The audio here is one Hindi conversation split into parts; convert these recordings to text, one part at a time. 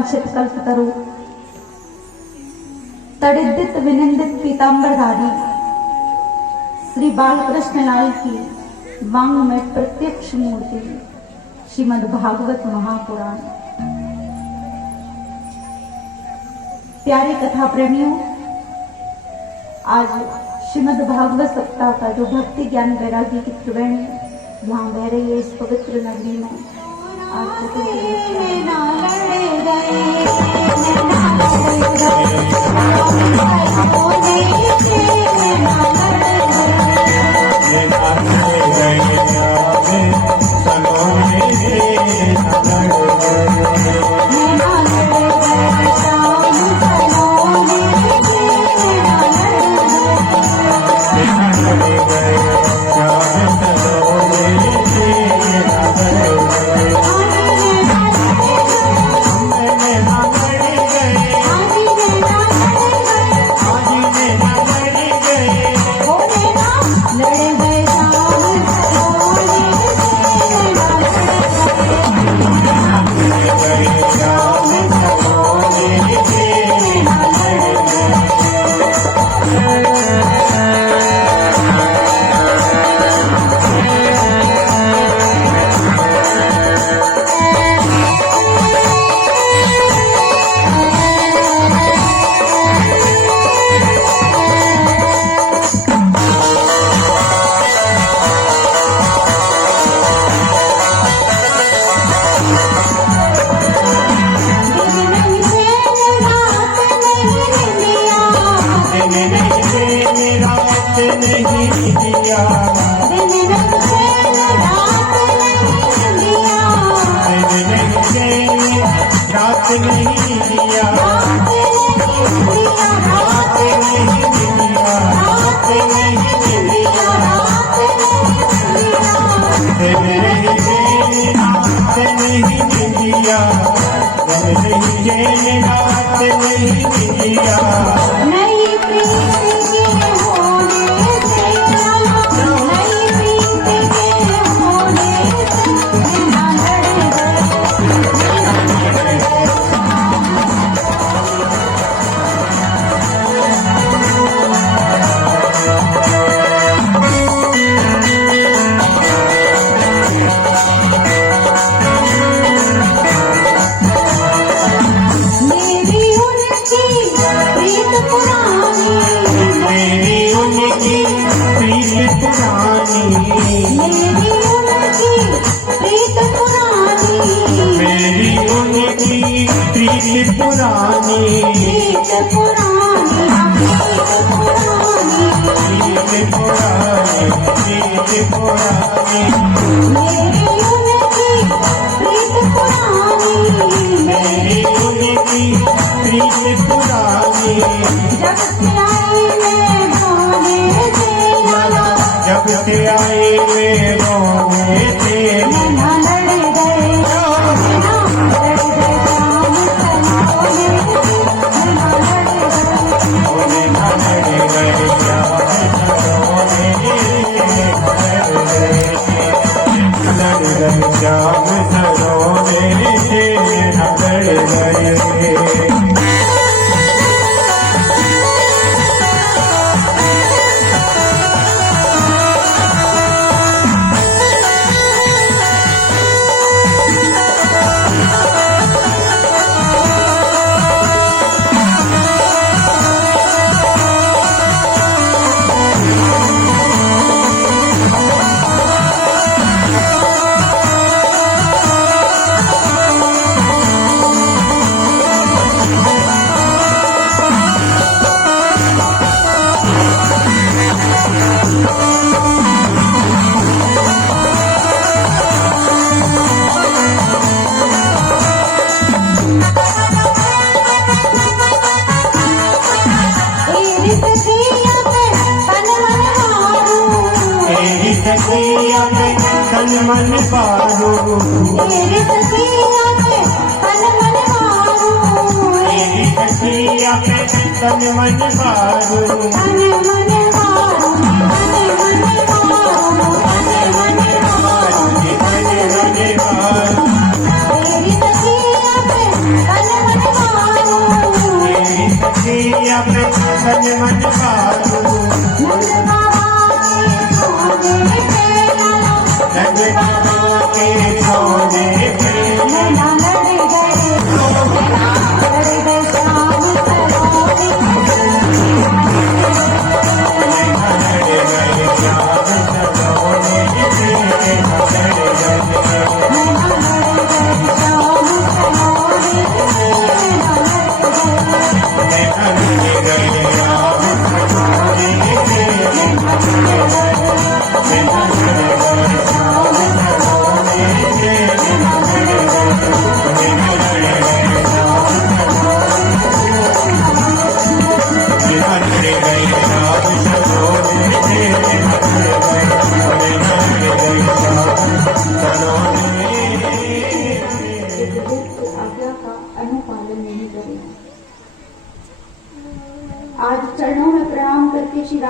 वंचित कल्पतरु तड़िदित विनिंदित पीतांबरधारी श्री बालकृष्ण लाल की वांग में प्रत्यक्ष मूर्ति श्रीमद् भागवत महापुराण। प्यारे कथा प्रेमियों, आज श्रीमद् भागवत सप्ताह का जो भक्ति ज्ञान वैराग्य की त्रिवेणी यहाँ बह रही है इस पवित्र नगरी में आज Thank you.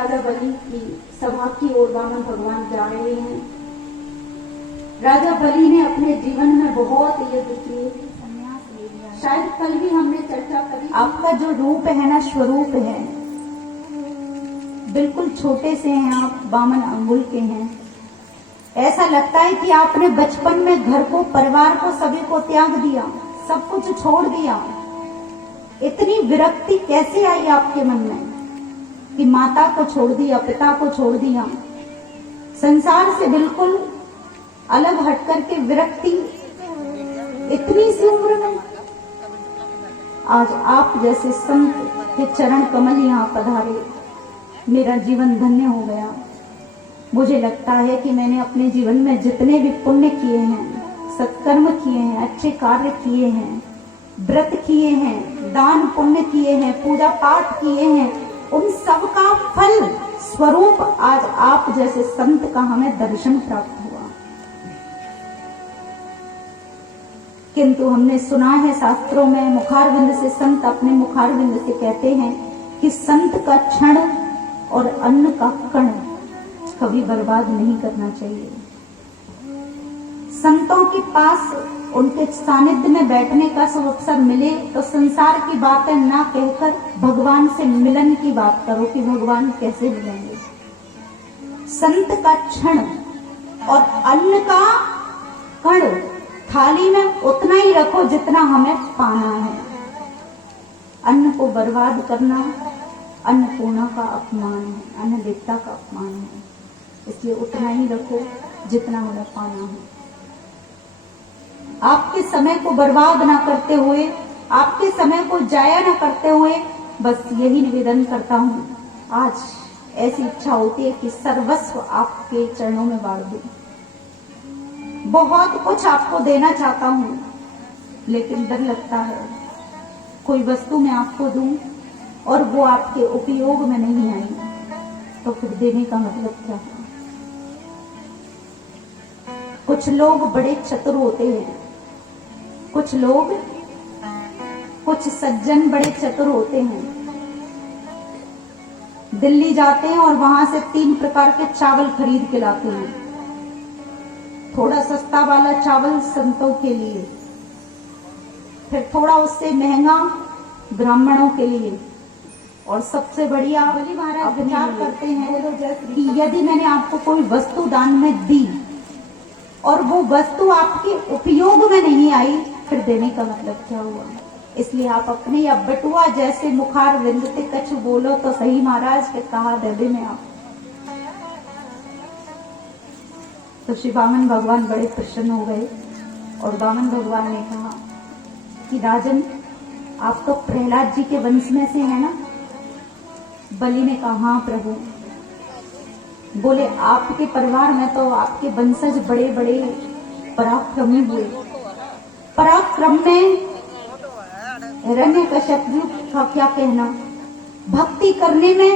राजा बलि की सभा की ओर वामन भगवान जा रहे हैं। राजा बलि ने अपने जीवन में बहुत यज्ञ किए, संन्यास ले लिया। शायद कल भी हमने चर्चा करी, आपका जो रूप है ना, स्वरूप है, बिल्कुल छोटे से हैं आप, 52 अंगुल के हैं। ऐसा लगता है कि आपने बचपन में घर को, परिवार को, सभी को त्याग दिया, सब कुछ छोड़ दिया। इतनी विरक्ति कैसे आई आपके मन में कि माता को छोड़ दिया, पिता को छोड़ दिया, संसार से बिल्कुल अलग हट करके विरक्ति इतनी सी उम्र में। आज आप जैसे संत के चरण कमल यहाँ पधारे, मेरा जीवन धन्य हो गया। मुझे लगता है कि मैंने अपने जीवन में जितने भी पुण्य किए हैं, सत्कर्म किए हैं, अच्छे कार्य किए हैं, व्रत किए हैं, दान पुण्य किए हैं, पूजा पाठ किए हैं, उन सब का फल स्वरूप आज आप जैसे संत का हमें दर्शन प्राप्त हुआ। किंतु हमने सुना है शास्त्रों में, मुखारविंद से संत अपने मुखारविंद से कहते हैं कि संत का क्षण और अन्न का कण कभी बर्बाद नहीं करना चाहिए। संतों के पास उनके सानिध्य में बैठने का सब अवसर मिले तो संसार की बातें ना कहकर भगवान से मिलन की बात करो कि भगवान कैसे मिलेंगे। संत का क्षण और अन्न का कण थाली में उतना ही रखो जितना हमें पाना है। अन्न को बर्बाद करना अन्नपूर्णा का अपमान है, अन्न देवता का अपमान है। इसलिए उतना ही रखो जितना हमें पाना है। आपके समय को बर्बाद ना करते हुए, आपके समय को जाया ना करते हुए बस यही निवेदन करता हूं। आज ऐसी इच्छा होती है कि सर्वस्व आपके चरणों में बांट दूं। बहुत कुछ आपको देना चाहता हूं, लेकिन डर लगता है कोई वस्तु मैं आपको दूं और वो आपके उपयोग में नहीं आई तो फिर देने का मतलब क्या है। कुछ लोग बड़े चतुर होते हैं, कुछ लोग, कुछ सज्जन बड़े चतुर होते हैं। दिल्ली जाते हैं और वहां से 3 प्रकार के चावल खरीद के लाते हैं। थोड़ा सस्ता वाला चावल संतों के लिए, फिर थोड़ा उससे महंगा ब्राह्मणों के लिए, और सबसे बढ़िया बलि महाराज विचार करते हैं कि यदि मैंने आपको कोई वस्तु दान में दी और वो वस्तु आपके उपयोग में नहीं आई, फिर देने का मतलब क्या हुआ। इसलिए आप अपने या बटुआ जैसे मुखार विंदते कछ बोलो तो सही महाराज के कहा दे में आप। तो श्री वामन भगवान बड़े प्रसन्न हो गए और वामन भगवान ने कहा कि राजन, आप तो प्रहलाद जी के वंश में से है ना। बलि ने कहा हाँ प्रभु। बोले आपके परिवार में तो आपके वंशज बड़े बड़े पराक्रमी हुए। पराक्रम में हिरण्यकश्यप का क्या कहना, भक्ति करने में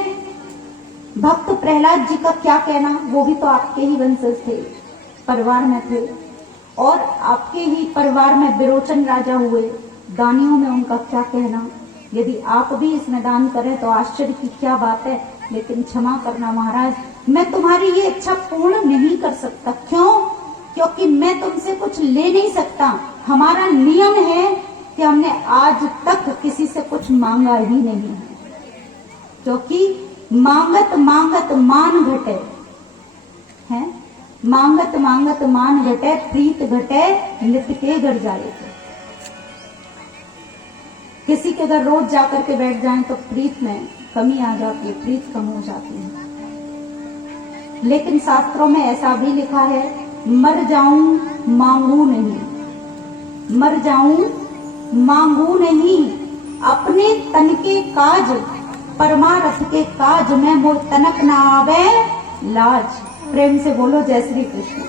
भक्त प्रहलाद जी का क्या कहना, वो भी तो आपके ही वंशज थे, परिवार में थे। और आपके ही परिवार में विरोचन राजा हुए, दानियों में उनका क्या कहना। यदि आप भी इसमें दान करें तो आश्चर्य की क्या बात है, लेकिन क्षमा करना महाराज, मैं तुम्हारी ये इच्छा पूर्ण नहीं कर सकता। क्यों? क्योंकि मैं तुमसे कुछ ले नहीं सकता। हमारा नियम है कि हमने आज तक किसी से कुछ मांगा ही नहीं है, क्योंकि मांगत मांगत मान घटे है, मांगत मांगत मान घटे, प्रीत घटे नित के घर जाए। किसी के अगर रोज जाकर के बैठ जाएं तो प्रीत में कमी आ जाती है, प्रीत कम हो जाती है। लेकिन शास्त्रों में ऐसा भी लिखा है, मर जाऊं मांगू नहीं, मर जाऊं मांगू नहीं, अपने तन के काज परमारथ के काज में वो तनक ना आवे लाज। प्रेम से बोलो जय श्री कृष्ण।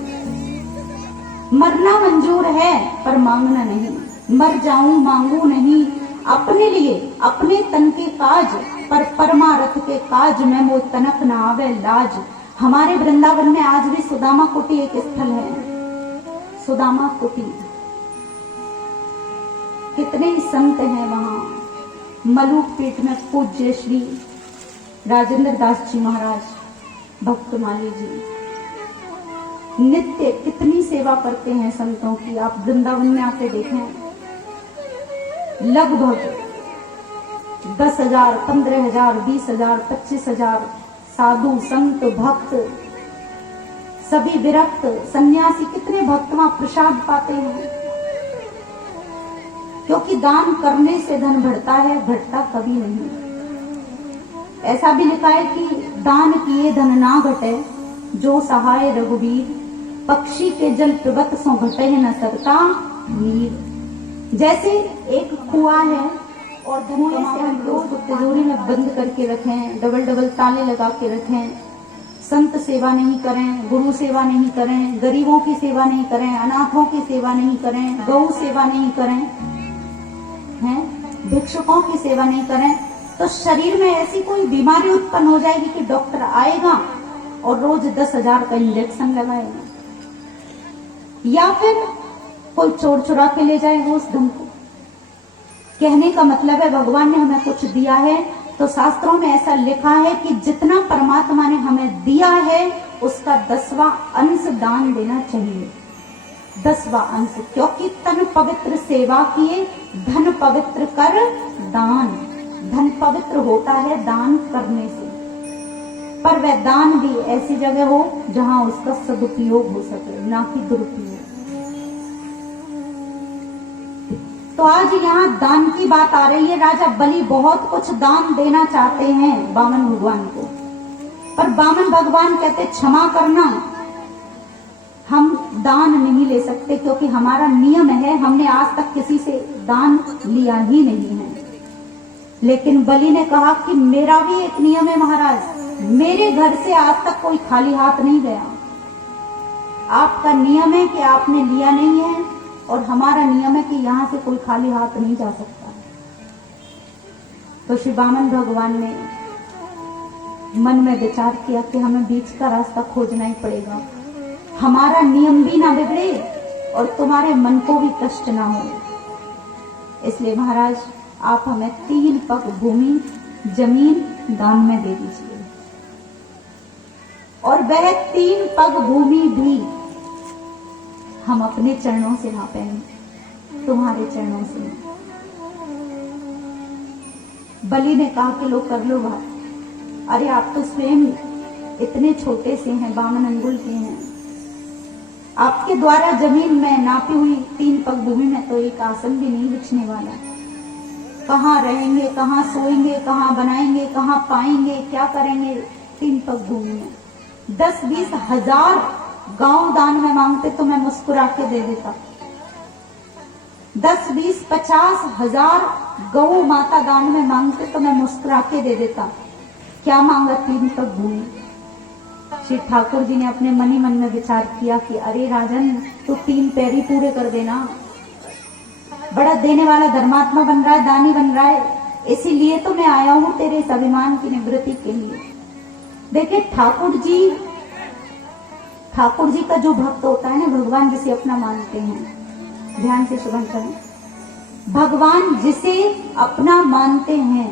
मरना मंजूर है पर मांगना नहीं। मर जाऊं मांगू नहीं, अपने लिए अपने तन के काज पर परमारथ के काज में वो तनक ना आवे लाज। हमारे वृंदावन में आज भी सुदामा कुटी एक स्थल है, सुदामा कुटी। कितने ही संत हैं वहां। मलुक पीठ में पूज्य श्री राजेंद्र दास जी महाराज, भक्तमाली जी नित्य कितनी सेवा करते हैं संतों की। आप वृंदावन में आके देखें, लगभग 10,000, 15,000, 20,000, 25,000 साधु संत भक्त, सभी विरक्त सन्यासी, कितने भक्त वहां प्रसाद पाते हैं। क्योंकि दान करने से धन बढ़ता है, घटता कभी नहीं। ऐसा भी लिखा है कि दान किए धन ना घटे, जो सहाय रघुवीर, पक्षी के जल प्रवत सो घटे न सकता नीर। जैसे एक कुआं है और धुएं से हम लोग तिजोरी में बंद करके रखें, डबल डबल ताले लगा के रखें, संत सेवा नहीं करें, गुरु सेवा नहीं करें, गरीबों की सेवा नहीं करें, अनाथों की सेवा नहीं करें, गौ सेवा नहीं करें, हैं, भिक्षुकों की सेवा नहीं करें, तो शरीर में ऐसी कोई बीमारी उत्पन्न हो जाएगी कि डॉक्टर आएगा और रोज 10,000 का इंजेक्शन लगाएगा, या फिर कोई चोर चुरा के ले जाएगा उस धन को। कहने का मतलब है भगवान ने हमें कुछ दिया है तो शास्त्रों में ऐसा लिखा है कि जितना परमात्मा ने हमें दिया है उसका 10वां अंश दान देना चाहिए। 10वां अंश, क्योंकि तन पवित्र सेवा किए, धन पवित्र कर दान। धन पवित्र होता है दान करने से, पर वह दान भी ऐसी जगह हो जहां उसका सदुपयोग हो सके, ना कि दुरुपयोग। तो आज यहाँ दान की बात आ रही है। राजा बलि बहुत कुछ दान देना चाहते हैं वामन भगवान को, पर वामन भगवान कहते क्षमा करना, हम दान नहीं ले सकते, क्योंकि हमारा नियम है, हमने आज तक किसी से दान लिया ही नहीं है। लेकिन बलि ने कहा कि मेरा भी एक नियम है महाराज, मेरे घर से आज तक कोई खाली हाथ नहीं गया। आपका नियम है कि आपने लिया नहीं है, और हमारा नियम है कि यहां से कोई खाली हाथ नहीं जा सकता। तो श्री वामन भगवान ने मन में विचार किया कि हमें बीच का रास्ता खोजना ही पड़ेगा, हमारा नियम भी ना बिगड़े और तुम्हारे मन को भी कष्ट ना हो। इसलिए महाराज आप हमें 3 पग भूमि जमीन दान में दे दीजिए, और वह 3 पग भूमि भी हम अपने चरणों से नापेंगे, तुम्हारे चरणों से। बलि ने कहा कि लो कर लो बात। अरे आप तो स्वयं इतने छोटे से हैं, 52 अंगुल के हैं, आपके द्वारा जमीन में नापी हुई 3 पग भूमि में तो एक आसन भी नहीं बिछने वाला। कहाँ रहेंगे, कहाँ सोएंगे, कहाँ बनाएंगे, कहाँ पाएंगे, क्या करेंगे 3 पग भूमि में। 10-20 हजार गांव दान में मांगते तो मैं मुस्कुरा के दे देता। 10-20-50 हजार गौ माता दान में मांगते तो मैं मुस्कुरा के दे देता। क्या मांगा 3 पग भूमि। श्री ठाकुर जी ने अपने मन ही मन में विचार किया कि अरे राजन, तो 3 पैर ही पूरे कर देना, बड़ा देने वाला धर्मात्मा बन रहा है, दानी बन रहा है, इसीलिए तो मैं आया हूं तेरे इस अभिमान की निवृत्ति के लिए। देखिए ठाकुर जी का जो भक्त होता है ना, भगवान जिसे अपना मानते हैं, ध्यान से श्रवण करें, भगवान जिसे अपना मानते हैं,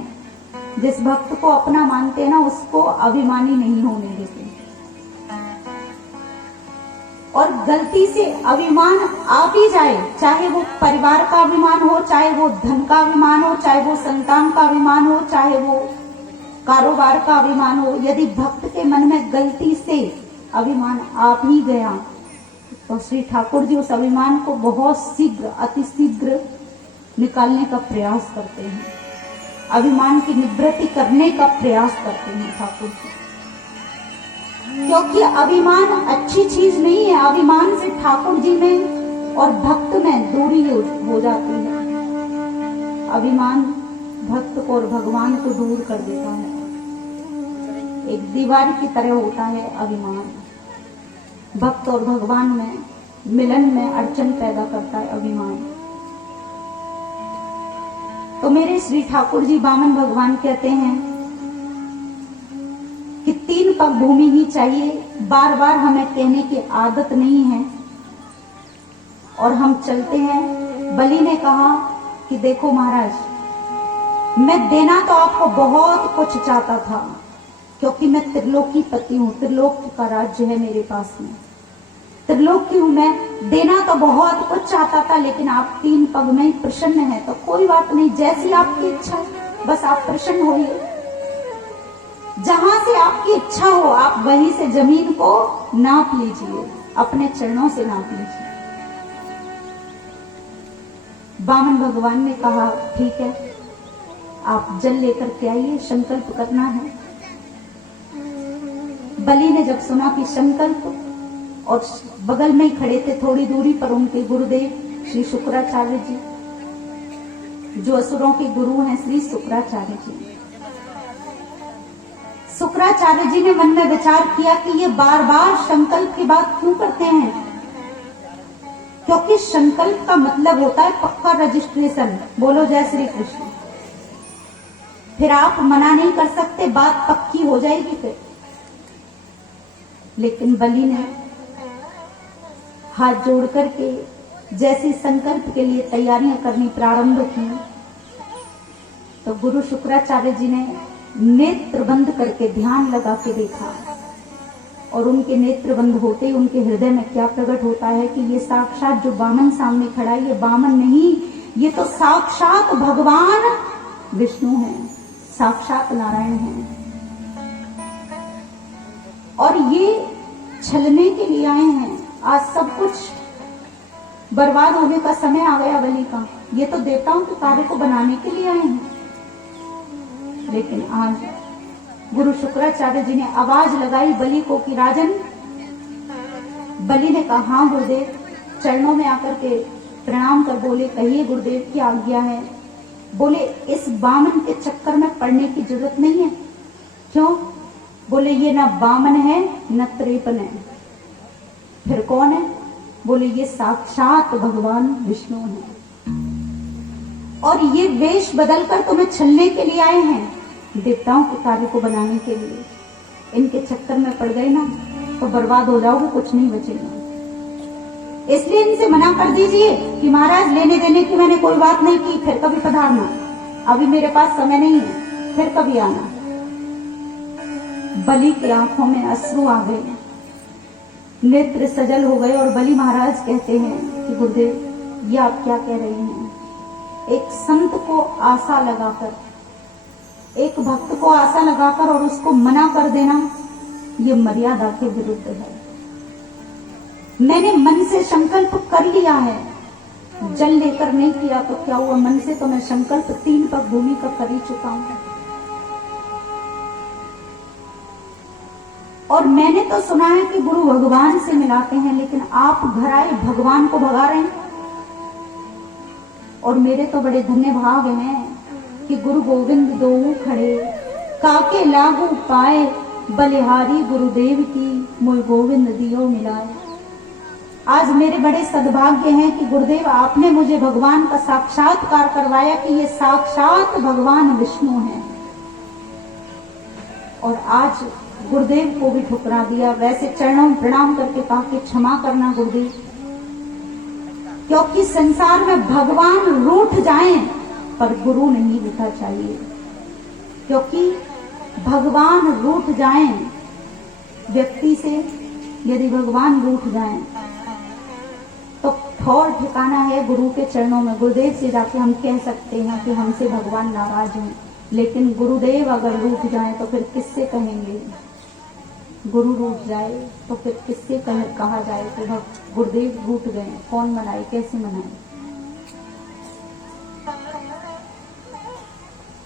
जिस भक्त को अपना मानते हैं ना, उसको अभिमानी नहीं होने देते। और गलती से अभिमान आ भी जाए, चाहे वो परिवार का अभिमान हो, चाहे वो धन का अभिमान हो, चाहे वो संतान का अभिमान हो, चाहे वो कारोबार का अभिमान हो, यदि भक्त के मन में गलती से अभिमान आ भी गया तो श्री ठाकुर जी उस अभिमान को बहुत शीघ्र, अति शीघ्र निकालने का प्रयास करते हैं, अभिमान की निवृत्ति करने का प्रयास करते हैं ठाकुर जी। क्योंकि अभिमान अच्छी चीज नहीं है, अभिमान से ठाकुर जी में और भक्त में दूरी हो जाती है। अभिमान भक्त को और भगवान को दूर कर देता है, एक दीवार की तरह होता है अभिमान। भक्त और भगवान में मिलन में अड़चन पैदा करता है अभिमान। तो मेरे श्री ठाकुर जी वामन भगवान कहते हैं कि 3 पग भूमि ही चाहिए, बार बार हमें कहने की आदत नहीं है और हम चलते हैं। बलि ने कहा कि देखो महाराज, मैं देना तो आपको बहुत कुछ चाहता था, क्योंकि मैं त्रिलोकी पति हूं, त्रिलोक का राज्य है मेरे पास में, त्रिलोक की हूं मैं। देना तो बहुत कुछ चाहता था, लेकिन आप 3 पग में ही प्रसन्न है, तो कोई बात नहीं, जैसी आपकी इच्छा है, बस आप प्रसन्न होइए। जहां से आपकी इच्छा हो आप वहीं से जमीन को नाप लीजिए, अपने चरणों से नाप लीजिए। वामन भगवान ने कहा ठीक है, आप जल लेकर के आइए, संकल्प करना है। बलि ने जब सुना कि संकल्प, और बगल में ही खड़े थे थोड़ी दूरी पर उनके गुरुदेव श्री शुक्राचार्य जी, जो असुरों के गुरु हैं श्री शुक्राचार्य जी। शुक्राचार्य जी ने मन में विचार किया कि ये बार बार संकल्प की बात क्यों करते हैं, क्योंकि संकल्प का मतलब होता है पक्का रजिस्ट्रेशन। बोलो जय श्री कृष्ण। फिर आप मना नहीं कर सकते, बात पक्की हो जाएगी फिर। लेकिन बलि ने हाथ जोड़ करके जैसे संकल्प के लिए तैयारियां करनी प्रारंभ की, तो गुरु शुक्राचार्य जी ने नेत्र बंद करके ध्यान लगा के देखा, और उनके नेत्र बंद होते ही उनके हृदय में क्या प्रकट होता है कि ये साक्षात जो वामन सामने खड़ा है, ये वामन नहीं, ये तो साक्षात भगवान विष्णु है, साक्षात नारायण है। और ये छलने के लिए आए हैं। आज सब कुछ बर्बाद होने का समय आ गया बलि का, ये तो देवताओं के कार्य को बनाने के लिए आए हैं। लेकिन आज गुरु शुक्राचार्य जी ने आवाज लगाई बलि को कि राजन। बलि ने कहा हाँ गुरुदेव, चरणों में आकर के प्रणाम कर बोले कहिए गुरुदेव की आज्ञा है। बोले इस वामन के चक्कर में पड़ने की जरूरत नहीं है। क्यों? बोले ये न वामन है न त्रेपन है, फिर कौन है? बोले ये साक्षात भगवान विष्णु है, और ये वेश बदलकर तुम्हें छलने के लिए आए हैं, देवताओं के कार्य को बनाने के लिए। इनके चक्कर में पड़ गए ना तो बर्बाद हो जाओगे, कुछ नहीं बचेगा। इसलिए इनसे मना कर दीजिए कि महाराज लेने देने की मैंने कोई बात नहीं की, फिर कभी पधारना, अभी मेरे पास समय नहीं है, फिर कभी आना। बलि की आंखों में अश्रु आ गए, नेत्र सजल हो गए, और बलि महाराज कहते हैं कि गुरुदेव ये आप क्या कह रहे हैं? एक संत को आशा लगाकर, एक भक्त को आशा लगाकर और उसको मना कर देना, ये मर्यादा के विरुद्ध है। मैंने मन से संकल्प कर लिया है, जल लेकर नहीं किया तो क्या हुआ? मन से तो मैं संकल्प 3 पग भूमि का कर ही चुका हूं। और मैंने तो सुना है कि गुरु भगवान से मिलाते हैं, लेकिन आप घर आए भगवान को भगा रहे हैं। और मेरे तो बड़े धन्य भाग हैं कि गुरु गोविंद दोऊ खड़े, काके लागू पाए, बलिहारी गुरुदेव की मोय गोविंद दियो मिलाए। आज मेरे बड़े सद्भाग्य हैं कि गुरुदेव आपने मुझे भगवान का साक्षात्कार करवाया कि ये साक्षात भगवान विष्णु हैं। और आज गुरुदेव को भी ठुकरा दिया। वैसे चरणों में प्रणाम करके कहा कि क्षमा करना गुरुदेव, क्योंकि संसार में भगवान रूठ जाएं पर गुरु नहीं रूठा चाहिए। क्योंकि भगवान रूठ जाएं व्यक्ति से, यदि भगवान रूठ जाएं तो ठौर ठिकाना है गुरु के चरणों में। गुरुदेव से जाके हम कह सकते हैं कि हमसे भगवान नाराज हैं, लेकिन गुरुदेव अगर रूठ जाए तो फिर किससे कहेंगे? गुरु रूठ जाए तो फिर किससे कहा जाए कि गुरुदेव रूठ गए? कौन मनाए, कैसे मनाए?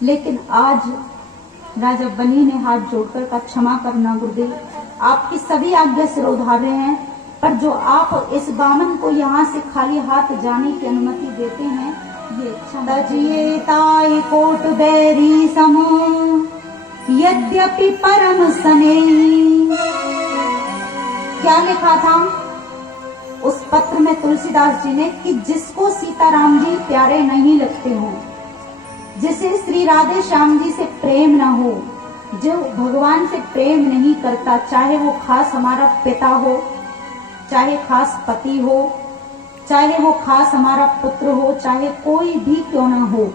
लेकिन आज राजा बलि ने हाथ जोड़कर कहा क्षमा करना गुरुदेव, आपकी सभी आज्ञा सिरोधार्य हैं, पर जो आप इस वामन को यहाँ से खाली हाथ जाने की अनुमति देते हैं, ये क्षमा। जिए ताई कोट बैरी समूह यद्यपि परम सने। क्या लिखा था उस पत्र में तुलसीदास जी ने कि जिसको सीताराम जी प्यारे नहीं लगते हों, जिसे श्री राधे श्याम जी से प्रेम ना हो, जो भगवान से प्रेम नहीं करता, चाहे वो खास हमारा पिता हो, चाहे खास पति हो, चाहे वो खास हमारा पुत्र हो, चाहे कोई भी क्यों ना हो,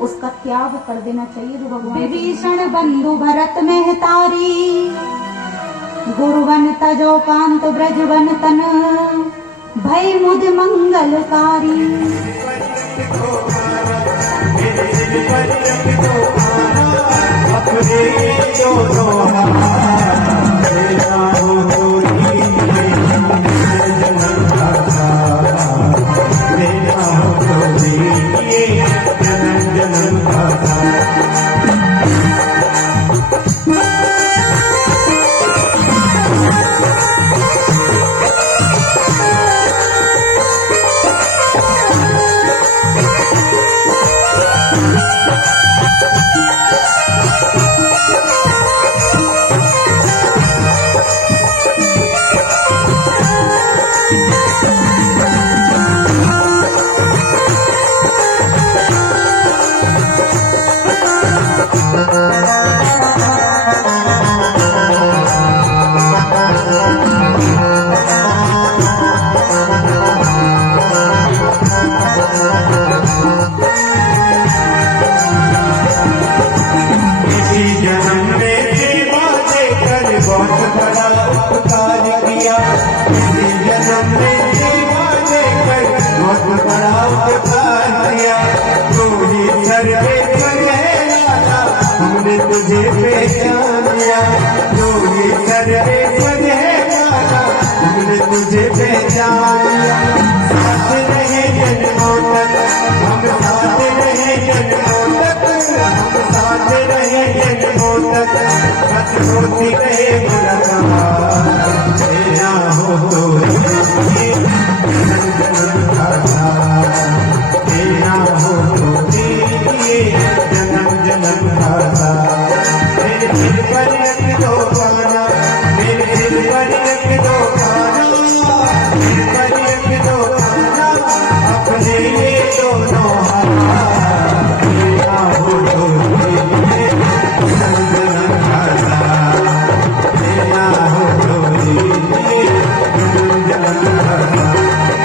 उसका त्याग कर देना चाहिए। जो भगवान विभीषण बंधु भरत में तारी, गुरुवन तजो कांत ब्रजवन तन, भय मुद मंगलकारी। तुझे पहचानिया जोगी करके तुझे माना, हमने तुझे पहचानिया। साथ रहे जन्मों तक हम, साथ रहे जन्मों तक हम, साथ रहे जन्मों तक, बस होती रहे मुलाकात। तेरा हो तो तेरा हो तो जन्म जन्म का मेरे दिल पर रख दो गाना, मेरे दिल पर रख दो गाना, दिल पर रख दो गाना, अपने ये दोनों हाथ। तेरा हो तो जन्म खाता, तेरा हो तो जन्म जन्म खाता। मेरा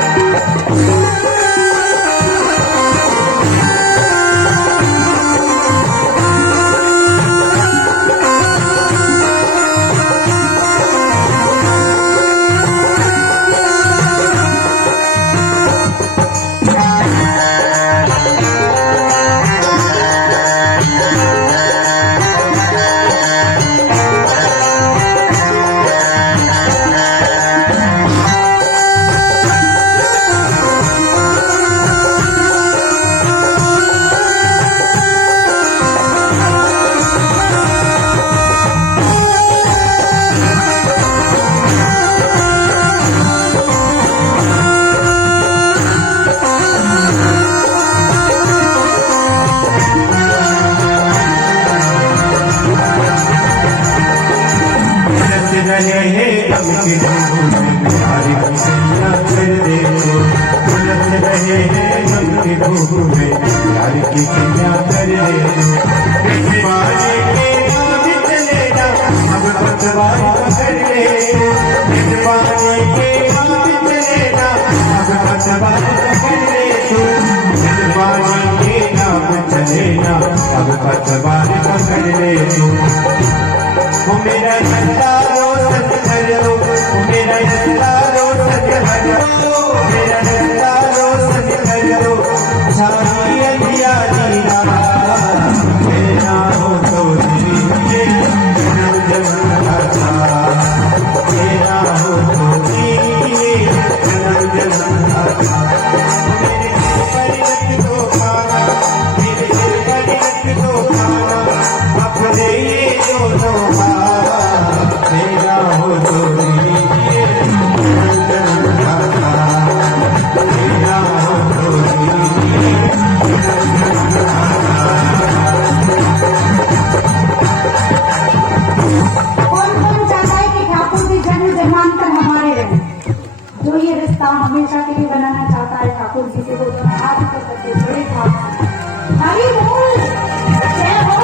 मेरा हमेशा के लिए बनाना चाहता है ठाकुर जी से, तो हाथ को करके बड़े हरि बोल जय हो।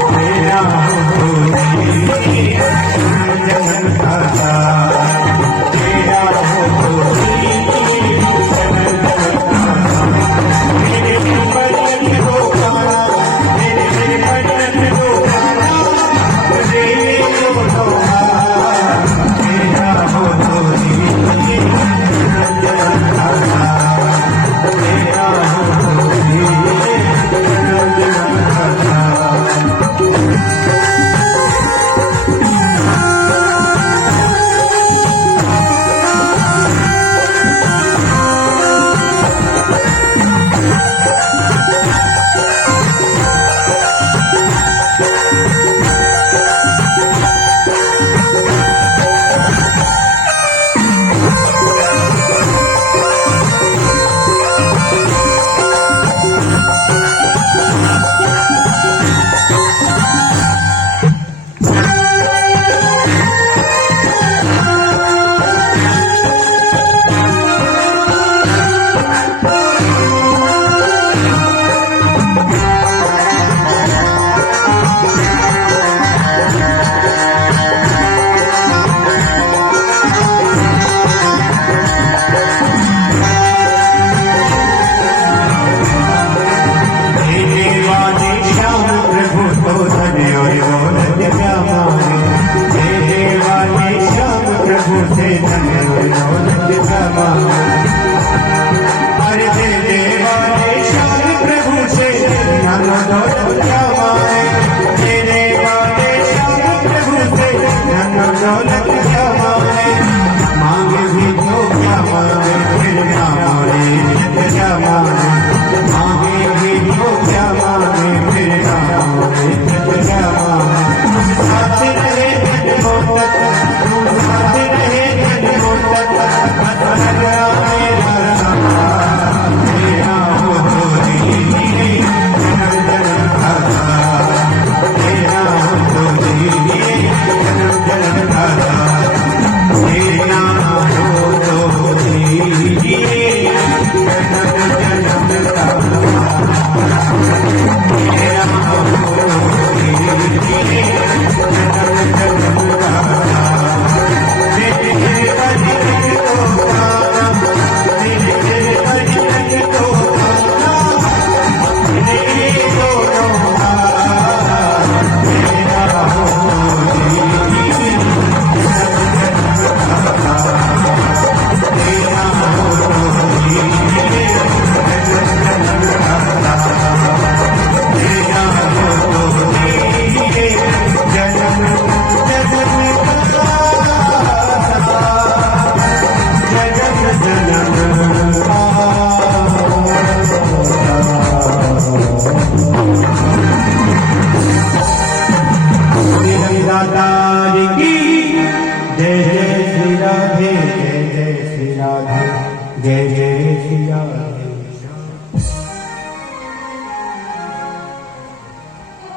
जय जय सिया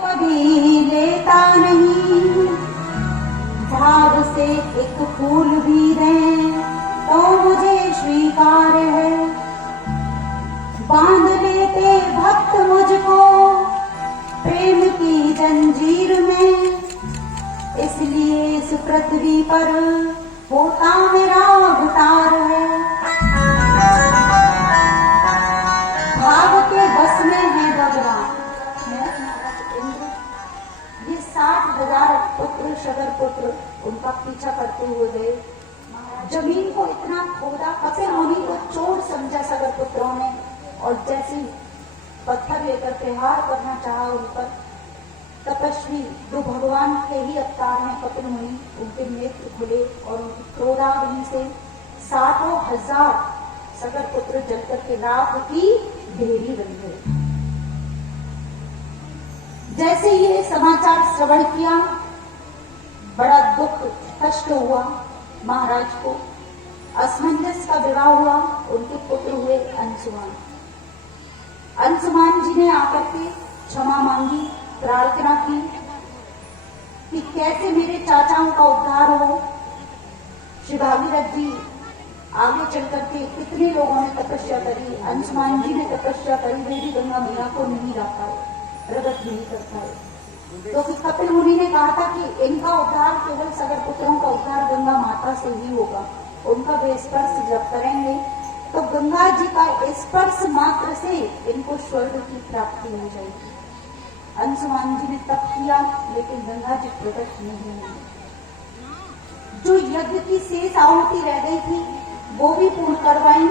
कभी लेता नहीं भाव से एक फूल भी दे तो मुझे स्वीकार है। बांध लेते भक्त मुझको प्रेम की जंजीर में, इसलिए इस पृथ्वी पर होता मेरा अवतार है। भाव के बस में है भगवान। ये 60,000 पुत्र शगर पुत्र उनका पीछा करते हुए गए। जमीन को इतना खोदा, कपिल मुनि को चोर समझा सगर पुत्रों ने, और जैसे पत्थर लेकर प्रहार करना चाहा उन पर, तपस्वी जो भगवान के ही अवतार हैं कपिल मुनि, उनके नेत्र खुले और उनकी क्रोधाग्नि से 60,000 सगर पुत्र जलकर के राख की ढेरी बन गए। जैसे ये समाचार श्रवण किया, बड़ा दुख कष्ट हुआ महाराज को। असमंजस का विवाह हुआ, उनके पुत्र हुए अंशुमान। अंशुमान जी ने आकर के क्षमा मांगी, प्रार्थना की कि कैसे मेरे चाचाओं का उद्धार हो। श्री भागीरथ जी आगे चल करके कितने लोगों ने तपस्या करी, अंशुमान जी ने तपस्या करी, वे भी गंगा मैया को नहीं रख पाए, प्रकट नहीं कर पाए। क्योंकि कपिल मुनि ने कहा था कि इनका उद्धार केवल सगर पुत्रों का उद्धार गंगा माता से ही होगा। उनका वे स्पर्श जब करेंगे तो गंगा जी का स्पर्श मात्र से इनको स्वर्ग की प्राप्ति हो जाएगी। अंशुमान जी ने तप किया, लेकिन गंगा जी प्रकट नहीं हुई। जो यज्ञ की शेष आहुति रह गई थी वो भी पूर्ण करवाई,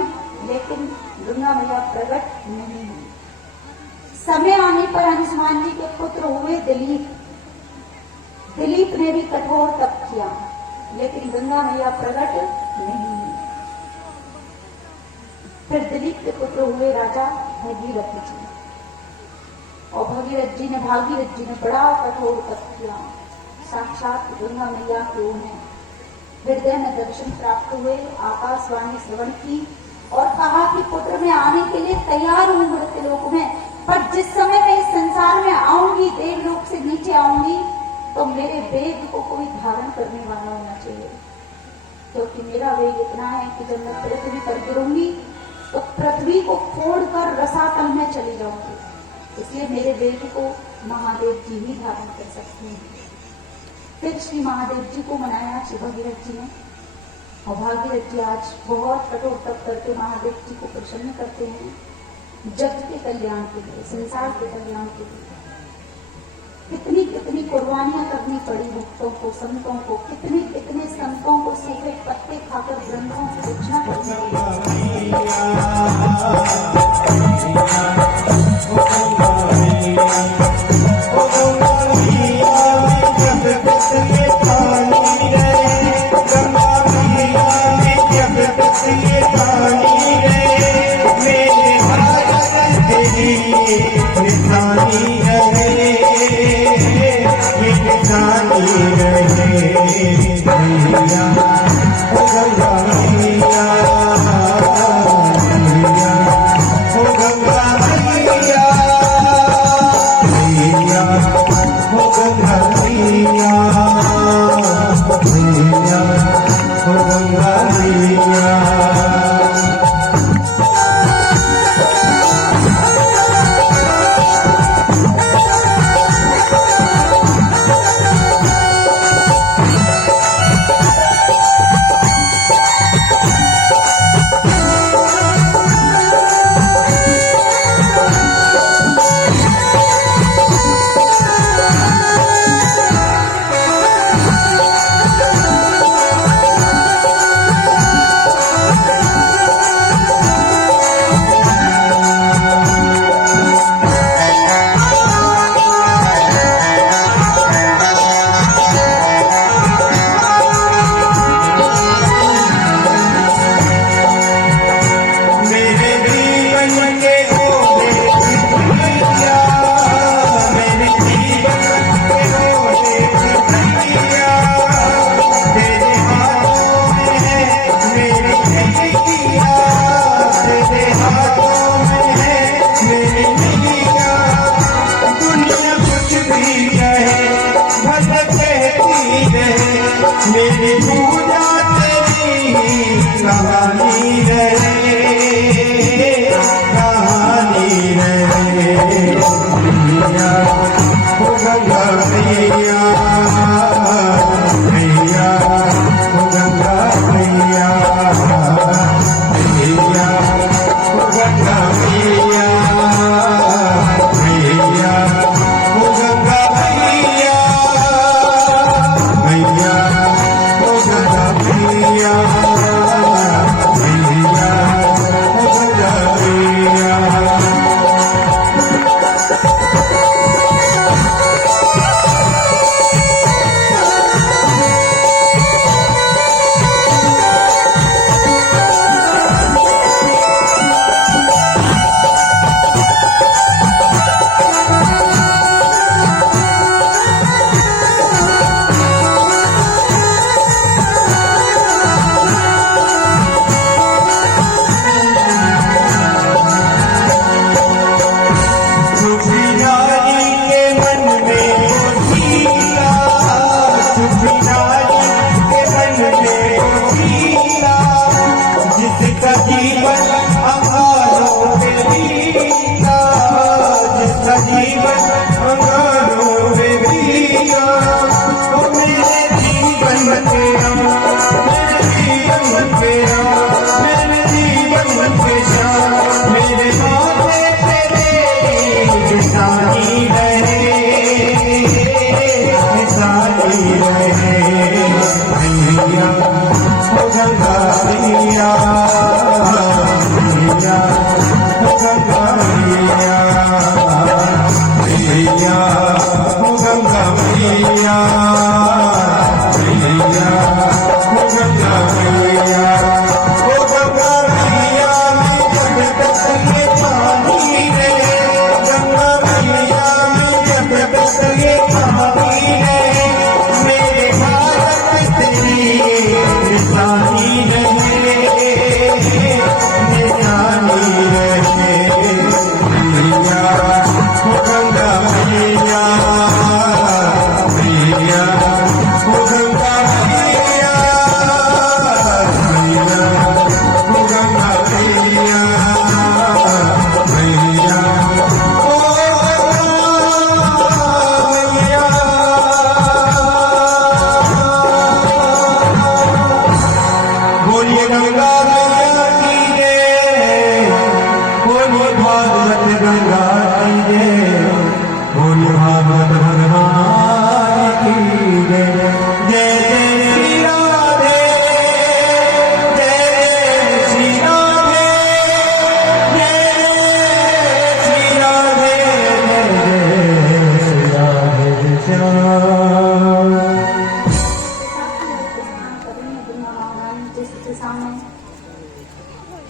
लेकिन गंगा मैया प्रकट नहीं हुई। समय आने पर अंशुमान जी के पुत्र हुए दिलीप। दिलीप ने भी कठोर तप किया, लेकिन गंगा मैया प्रकट नहीं हुई। फिर दिलीप के पुत्र हुए राजा भगीरथ जी, और भगीरथ जी ने बड़ा कठोर तप किया। साक्षात गंगा मैया के उन्हें हृदय में दर्शन प्राप्त हुए, आकाशवाणी श्रवण की और कहा कि पुत्र मैं आने के लिए तैयार हूं मृत्युलोक में, पर जिस समय मैं इस संसार में आऊंगी, देवलोक से नीचे आऊंगी, तो मेरे वेग को कोई धारण करने वाला होना चाहिए। क्योंकि मेरा वेग इतना है कि जब मैं पृथ्वी पर गिरूंगी तो पृथ्वी को फोड़कर रसातल में चली जाऊंगी। इसलिए मेरे वेग को महादेव जी ही धारण कर सकते हैं। फिर श्री महादेव जी को मनाया श्री भगीरथ जी ने, और भागीरथ जी आज बहुत कठोर तप करके महादेव जी को प्रसन्न करते हैं, जगत के कल्याण के लिए, संसार के कल्याण के लिए। कितनी कितनी कुर्बानियां करनी पड़ी भक्तों को, संतों को, कितने कितने संतों को सूखे पत्ते खाकर ग्रंथों से रचना करनी रहे मेरी पूजा तेरी कहानी रहे, कहानी रहे। मैया हो गंगा मैया, मैया हो गंगा मैया, मैया हो गंगा मैया, मैया हो गंगा मैया, मैया हो गंगा मैया, मैया हो गंगा मैया।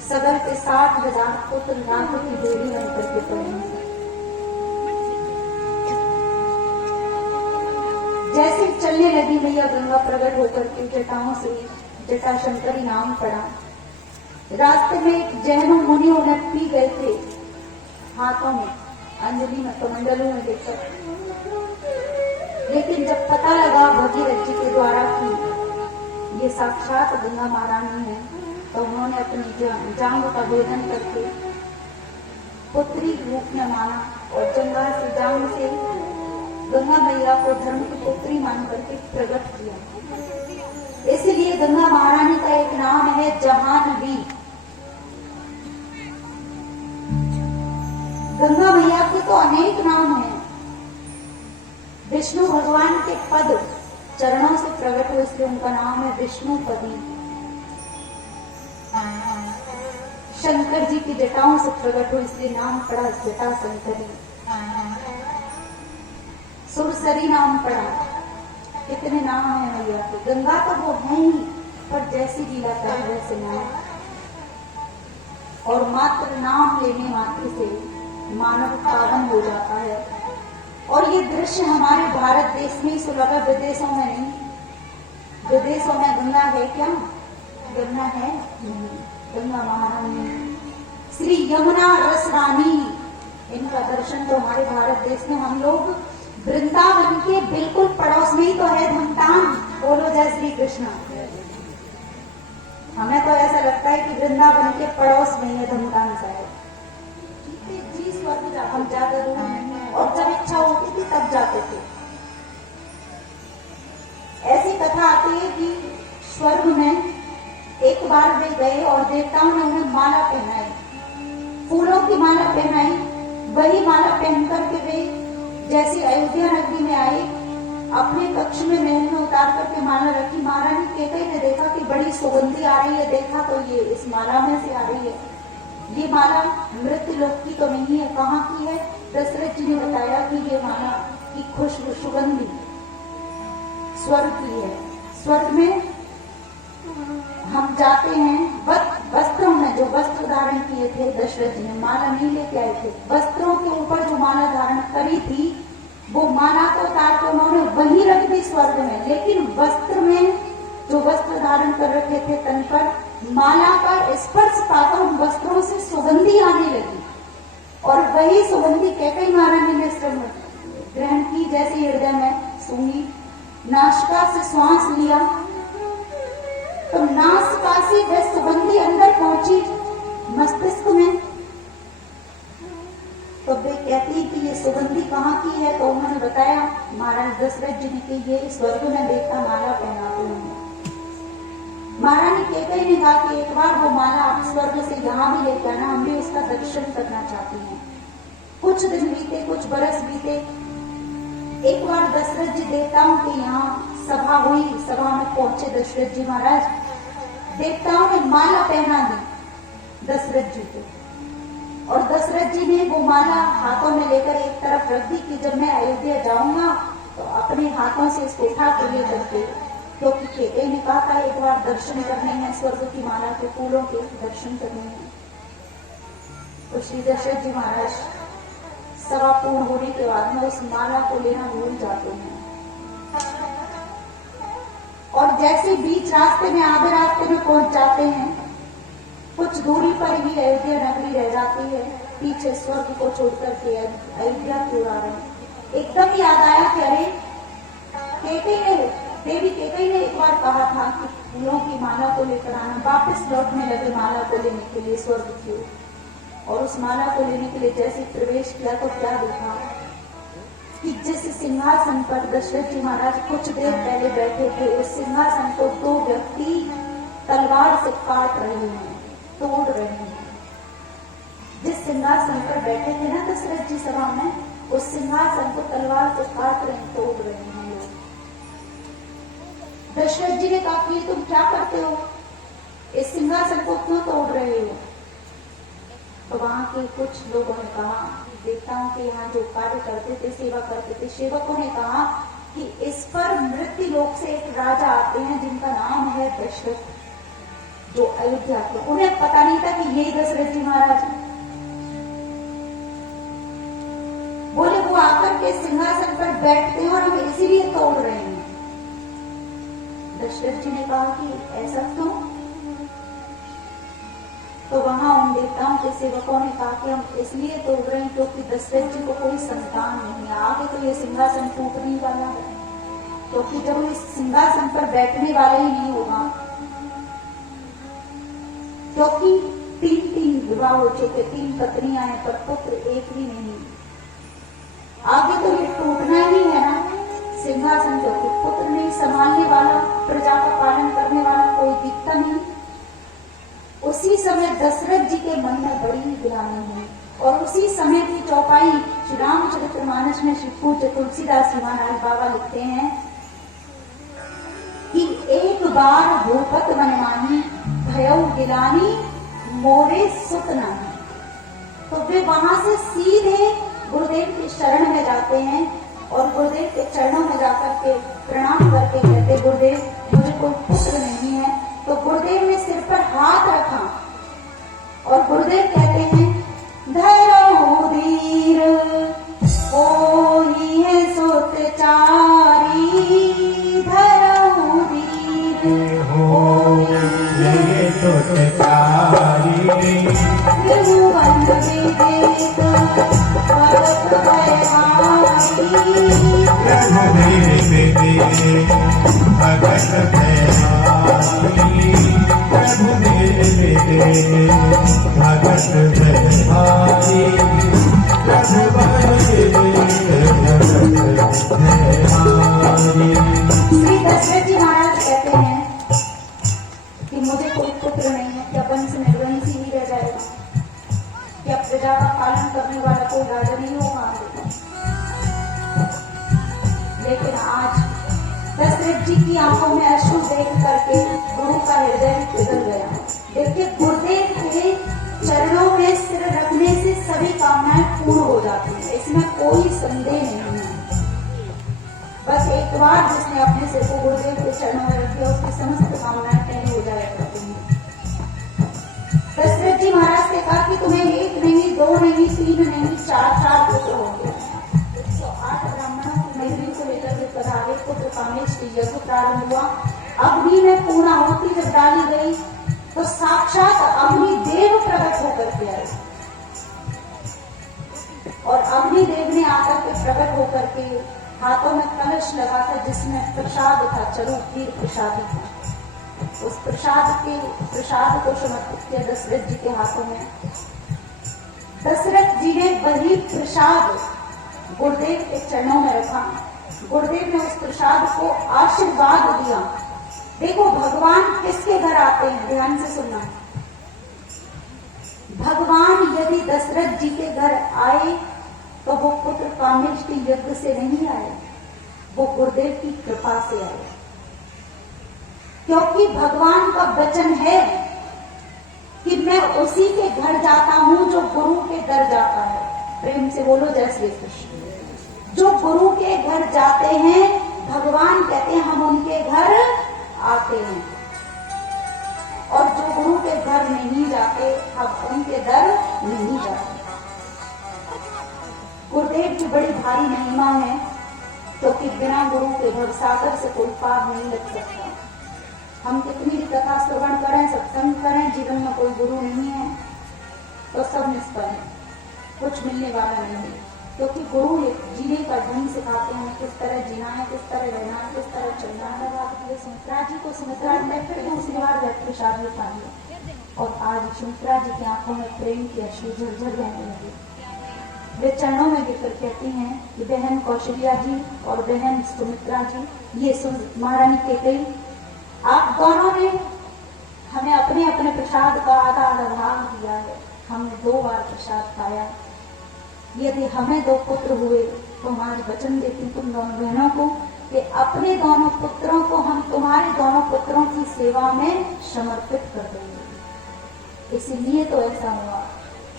सगर के 60,000 पुत्र नाथ की देवी बन करके पड़े। जैसे चलने लगी मैया गंगा प्रकट होकर के जटाओं से जटा शंकरी नाम पड़ा। रास्ते में एक जैनों मुनियों ने पी गए थे, हाथों में अंजलि में कमंडलों में देखकर, लेकिन जब पता लगा भगीरथ जी के द्वारा कि ये साक्षात गंगा महारानी है, तो उन्होंने अपनी जांग का भेदन करके पुत्री रूप में माना और जंगा से जांग से गंगा मैया को धर्म की पुत्री मान करके प्रकट किया। इसलिए गंगा महारानी का एक नाम है जहानवी। गंगा मैया के तो अनेक नाम हैं। विष्णु भगवान के पद चरणों से प्रकट हुए, इसलिए उनका नाम है विष्णुपदी। शंकर जी की जटाओं से प्रकट हुई, इसलिए नाम पड़ा जटा शंकरी। सुरसरी नाम पड़ा। कितने नाम है मैया के। गंगा तो वो है ही, पर जैसी लीला कर वैसे नाम। और मात्र नाम लेने मात्र से मानव पावन हो जाता है। और ये दृश्य हमारे भारत देश में ही सुलभ है, विदेशों में नहीं। विदेशों में गंगा है क्या? गंगा है नहीं। गंगा महारानी श्री यमुना रस रानी, इनका दर्शन तो हमारे भारत देश में हम लोग वृंदावन के बिल्कुल पड़ोस में ही तो है धमतान। बोलो जय श्री कृष्ण। हमें तो ऐसा लगता है कि वृंदावन के पड़ोस में है धमकान साहब। जी स्वर्ग हम जाते थे और जब इच्छा होती थी तब जाते थे। ऐसी कथा आती है कि स्वर्ग में एक बार वे गए और देवताओं ने उन्हें माला पहनाई, फूलों की माला पहनाई। वही माला पहन करके वे जैसी अयोध्या नगरी में आई, अपने कक्ष में महल में उतार करके माला रखी। महारानी कैकेयी ने देखा कि बड़ी सुगंधी आ रही है, देखा तो ये इस माला में से आ रही है। ये माला मृत्यु लोक की तो नहीं है, कहाँ की है? दशरथ जी ने बताया कि ये माला की खुशबू सुगंधी स्वर्ग की है। स्वर्ग में हम जाते हैं वस्त्रों में, जो वस्त्र धारण किए थे दशरथ जी ने, माला नहीं लेके आए थे। वस्त्रों के ऊपर जो माला धारण करी थी वो माला को उतार के उन्होंने वहीं रख दी स्वर्ग में, लेकिन वस्त्र में जो वस्त्र धारण कर रखे थे तन पर, माला का स्पर्श पाकर उन वस्त्रों से सुगंधी आने लगी और वही सुगंधी कैकेयी महारानी ने ग्रहण की। जैसे हृदय में सूंघी, नासिका से श्वास लिया तो नासिका से वह सुगंधी अंदर पहुंची मस्तिष्क में। तो वे कहती कि ये सुगंधी कहाँ की है? तो उन्होंने बताया महाराज दशरथ जी ने कि ये स्वर्ग में देखा माला पहनाते हैं। महारानी कैकेयी ने कहा कि एक बार वो माला आप स्वर्ग से यहाँ भी लेके आना, हम भी उसका दर्शन करना चाहते हैं। कुछ दिन बीते, कुछ बरस बीते। एक बार दशरथ जी देवताओं के यहाँ सभा हुई, सभा में पहुंचे दशरथ जी महाराज। देवताओं ने माला पहना दी दशरथ जी को और दशरथ जी ने वो माला हाथों में लेकर एक तरफ रख दी कि जब मैं अयोध्या जाऊंगा तो अपने हाथों से इसको उठा के ले करके, क्योंकि कैकेयी ने कहा था एक बार दर्शन करने हैं, स्वर्ग की माला के फूलों के दर्शन करने हैं। तो श्री दशरथ जी महाराज सभा पूर्ण होने के बाद में उस माला को लेना भूल जाते हैं और जैसे बीच रास्ते में, आधे रास्ते में पहुंच जाते हैं, कुछ दूरी पर ही अयोध्या नगरी रह जाती है। पीछे स्वर्ग को छोड़कर के अयोध्या की ओर आ रहे हैं। एकदम याद आया कि अरे देवी कैकेयी ने एक बार कहा था कि फूलों की माला को लेकर आना। वापस लौटने लगे माला को लेने के लिए स्वर्ग की ओर, और उस माला को लेने के लिए जैसे प्रवेश किया तो क्या देखा कि जिस सिंहासन पर दशरथ जी महाराज कुछ देर पहले बैठे थे, उस सिंहासन को दो व्यक्ति तलवार से काट रहे हैं, तोड़ रहे हैं। जिस सिंहासन पर बैठे थे ना दशरथ जी सभा में, उस सिंहासन को तलवार से काट रहे हैं, तोड़ रहे हैं लोग। दशरथ जी ने कहा कि तुम क्या करते हो, इस सिंहासन को क्यों तोड़ रहे हो? तो वहां के कुछ लोगों ने कहा, देवताओं के यहाँ जो कार्य करते थे, सेवा करते थे, सेवकों ने कहा कि इस पर मृत्यु लोक से एक राजा आते हैं जिनका नाम है दशरथ, जो अयोध्या के। उन्हें पता नहीं था कि यही दशरथ जी महाराज बोले, वो आकर के सिंहासन पर बैठते हैं और हम इसीलिए तोड़ रहे हैं। दशरथ जी ने कहा कि ऐसा क्यों? तो वहां उन देवताओं के सेवकों ने कहा कि हम इसलिए तोड़ रहे हैं क्योंकि दशरथ जी को कोई संतान नहीं है, आगे तो ये सिंहासन टूटने वाला है, क्योंकि जब इस सिंहासन पर बैठने वाला ही नहीं होगा, क्योंकि 3 विवाह हो चुके, 3 पत्नियां हैं पर पुत्र एक भी नहीं। आगे तो ये टूटना ही है ना सिंहासन, क्योंकि पुत्र नहीं, संभालने वाला, प्रजा का पालन करने वाला कोई दिखता नहीं। उसी समय दशरथ जी के मन में बड़ी ग्लानि हुई और उसी समय की चौपाई श्री रामचरितमानस में श्री पूज्य तुलसीदास जी महाराज बाबा लिखते हैं कि एक बार भूपत मनमानी भयउ गिलानी मोरे सुत नाही। तो वे वहां से सीधे गुरुदेव के शरण में जाते हैं और गुरुदेव के चरणों में जाकर के प्रणाम करके कहते, गुरुदेव मुझे कोई पुत्र नहीं है। तो गुरुदेव ने सिर पर हाथ रखा और गुरुदेव कहते हैं, धरो धीर कोई है सोत चारी, धरो धीर कोई है सोत चारी, त्रिभुवन विदित परत है हारी, प्रभु मेरे भगत भैयारी, प्रभु मेरे भगत भैयारी, प्रभु मेरे भगत भैयारी। श्री दशरथ जी महाराज कहते हैं कि मुझे कोई पुत्र नहीं है, क्या वंश निर्वंश ही रह जाएगा, क्या प्रजा का पालन करने वाला कोई राजा नहीं होगा। लेकिन आज दशरथ जी की आंखों में अश्रु देख करके गुरु का हृदय पिघल गया। देखिए, गुरुदेव के चरणों में सिर रखने से सभी कामनाएं पूर्ण हो जाती हैं, इसमें कोई संदेह नहीं है। बस एक बार जिसने अपने सिर को गुरुदेव के चरणों में रख दिया, उसकी समस्त कामनाएं पूरी हो जाया करती हैं। दशरथ जी महाराज ने कहा कि तुम्हें एक नहीं, दो नहीं, तीन नहीं, चार पुत्र होंगे। 108 ब्राह्मणों की महिला को लेकर के पधारे पुत्र कामेश यज्ञ प्रारंभ हुआ। अग्नि में पूर्णाहुति जब डाली गई तो साक्षात अग्निदेव प्रकट होकर के आए, और अग्निदेव ने आकर के प्रकट होकर के हाथों में कलश लगा था जिसमें प्रसाद था, चरु खीर प्रसादी था। उस प्रसाद को समर्पित किया दशरथ जी के हाथों में। दशरथ जी ने वही प्रसाद गुरुदेव के चरणों में रखा। गुरुदेव ने उस प्रसाद को आशीर्वाद दिया। देखो, भगवान किसके घर आते हैं, ध्यान से सुनना। भगवान यदि दशरथ जी के घर आए तो वो पुत्र कामेष्टि यज्ञ से नहीं आए, वो गुरुदेव की कृपा से आए। क्योंकि भगवान का वचन है कि मैं उसी के घर जाता हूं जो गुरु के दर जाता है। प्रेम से बोलो जय श्री कृष्ण। जो गुरु के घर जाते हैं, भगवान कहते हैं हम उनके घर आते हैं, और जो गुरु के घर नहीं जाते, हम उनके दर नहीं जाते। गुरुदेव की बड़ी भारी महिमा है, क्योंकि बिना गुरु के भवसागर से कोई पार नहीं लग सकता। हम कितनी भी कथा श्रवण करें, सत्संग करें, जीवन में कोई गुरु नहीं है तो सब निष्फल है, कुछ मिलने वाला नहीं है। क्योंकि गुरु जीने का ढंग सिखाते हैं, किस तरह जीना है, किस तरह रहना है, किस तरह चलना है। सुमित्रा जी को सुमित्रा में फिर दूसरी बार प्रसाद में पानी, और आज सुमित्रा जी की आंखों में प्रेम की अश्रु झरझर बहने लगे। वे चरणों में गिरकर कहती हैं कि बहन कौशल्या जी और बहन सुमित्रा जी, ये महारानी केकई, आप दोनों ने हमें अपने अपने प्रसाद का आधा आधा भाग दिया है। हमने 2 बार प्रसाद खाया। यदि हमें 2 पुत्र हुए तो हमारे वचन देती तुम दोनों बहनों को कि अपने दोनों पुत्रों को हम तुम्हारे दोनों पुत्रों की सेवा में समर्पित कर देंगे। इसीलिए तो ऐसा हुआ।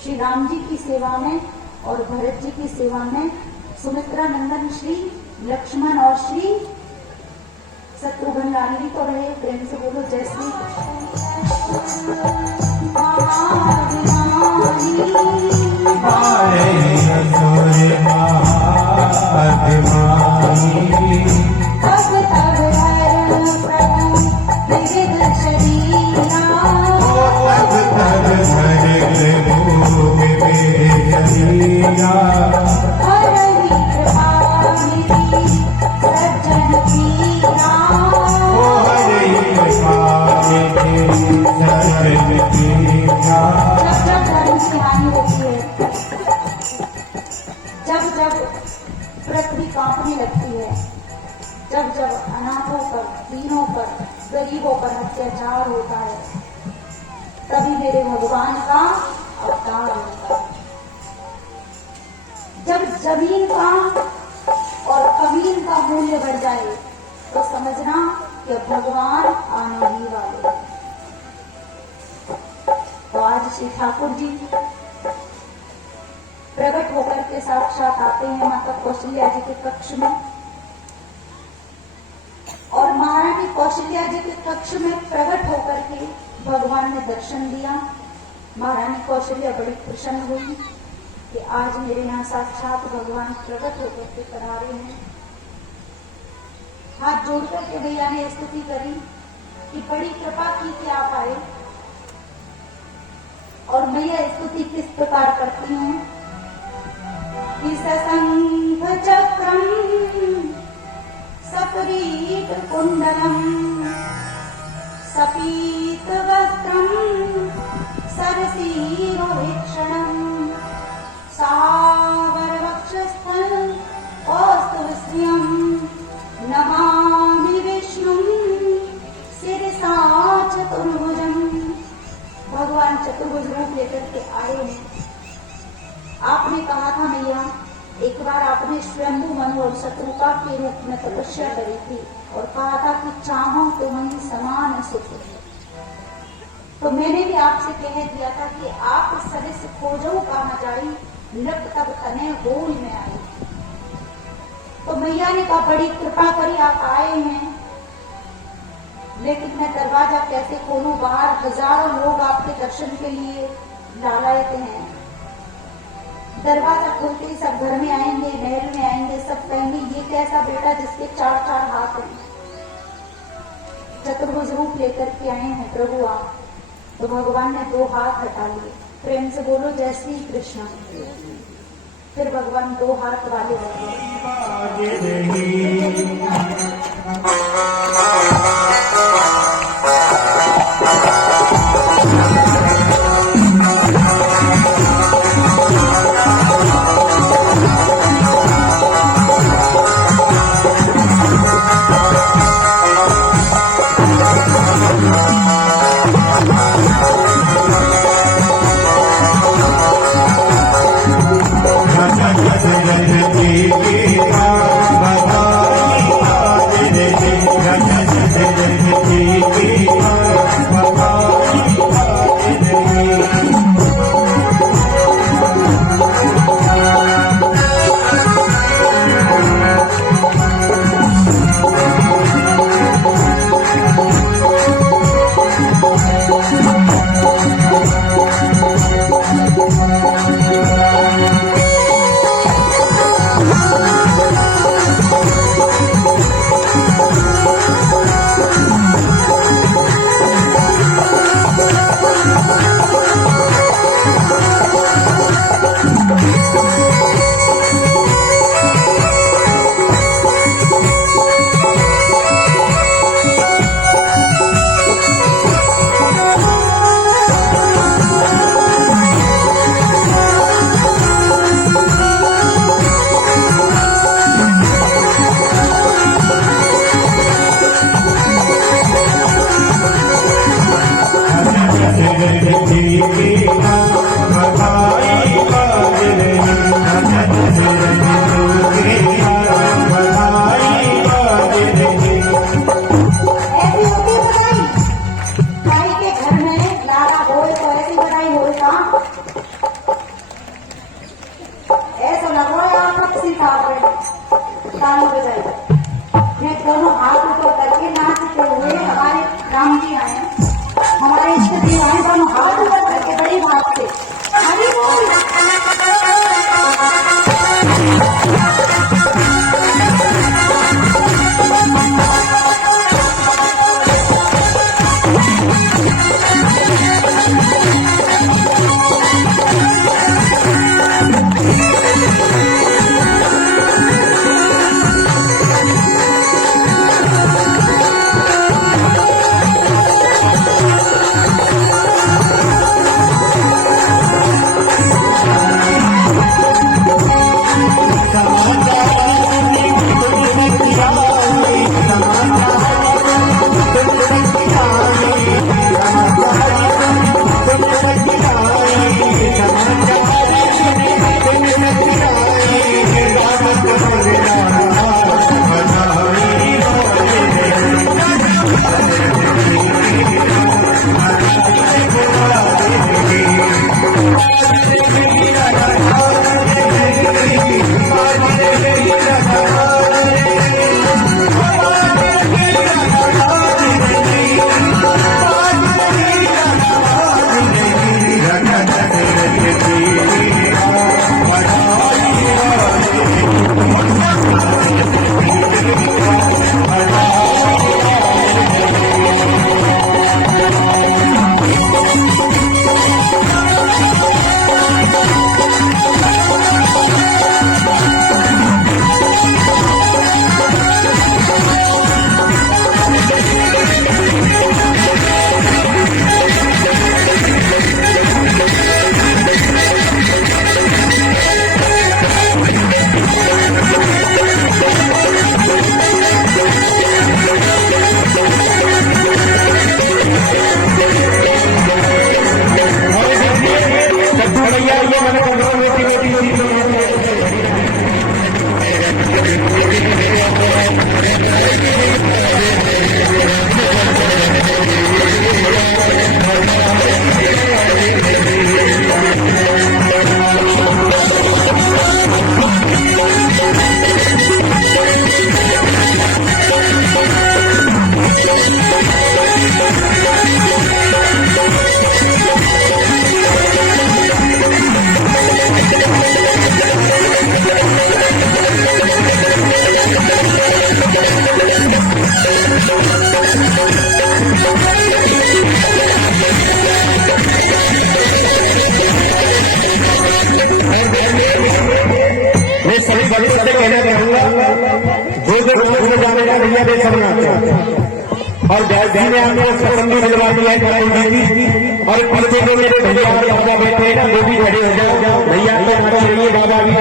श्री राम जी की सेवा में और भरत जी की सेवा में सुमित्रा नंदन श्री लक्ष्मण और श्री शत्रुघ्न लाडली तो रहे। प्रेम से बोलो जय श्री पृथ्वी कांपने लगती है, जब जब अनाथों पर, दीनों पर, गरीबों पर अत्याचार होता है, तभी मेरे भगवान का अवतार होता है। जब जमीन का और कमीन का मूल्य बढ़ जाए तो समझना कि भगवान आने ही वाले हैं। तो आज श्री ठाकुर जी प्रकट होकर के साक्षात आते हैं माता कौशल्या जी के कक्ष में, और महारानी कौशल्या जी के कक्ष में प्रकट होकर के भगवान ने दर्शन दिया। महारानी कौशल्या बड़ी प्रसन्न हुई कि आज मेरे यहाँ साक्षात भगवान प्रकट होकर के पधारे हैं। हाथ जोड़कर के भैया ने स्तुति करी कि बड़ी कृपा की कि आप आए। और मैया स्तुति किस प्रकार करती हूँ कि सशंख चक्र किरीटकुण्डलम् सपीतवस्त्रम् सरसीरुभीक्षणम् सागरवक्षस्थल कौस्तुभश्रियम् नमामि विष्णुम् शिरसा चतुर्भुजम्। भगवान चतुर्भुज रूप लेकर के आए हैं। आपने कहा था मैया, एक बार आपने स्वयंभू मनु और शत्रुका के रूप में तपस्या करी थी और कहा था कि चाहो तो वही समान सुख। तो मैंने भी आपसे कह दिया था कि आप सरिस खोजो कहा जाई, नृप तब तने होल में आई। तो मैया ने कहा बड़ी कृपा करी आप आए हैं, लेकिन मैं दरवाजा कैसे खोलूं? बाहर हजारों लोग आपके दर्शन के लिए लालायत हैं। दरवाजा खोलते ही सब घर में आएंगे, महल में आएंगे, सब कहेंगे ये कैसा बेटा जिसके 4-4 हाथ हैं। चतुर्भुज रूप लेकर के आए हैं प्रभु आप। तो भगवान ने 2 हाथ हटा लिए। प्रेम से बोलो जय श्री कृष्ण। फिर भगवान 2 हाथ वाले हो गए। दोनों हाथ ऊपर करके नाचते हुए हमारे राम जी आए, हमारे इष्ट देव आए, दोनों हाथ ऊपर करके बड़ी बात से हरि बोल। और जैस जी ने हमने संबंधी मिलवा दिया है ठाकुर जी और पीछे जो मेरे भैया और बाबा बैठे हैं ना वो भी खड़े हो जाओ भैया तो मत रहिए बाबा भी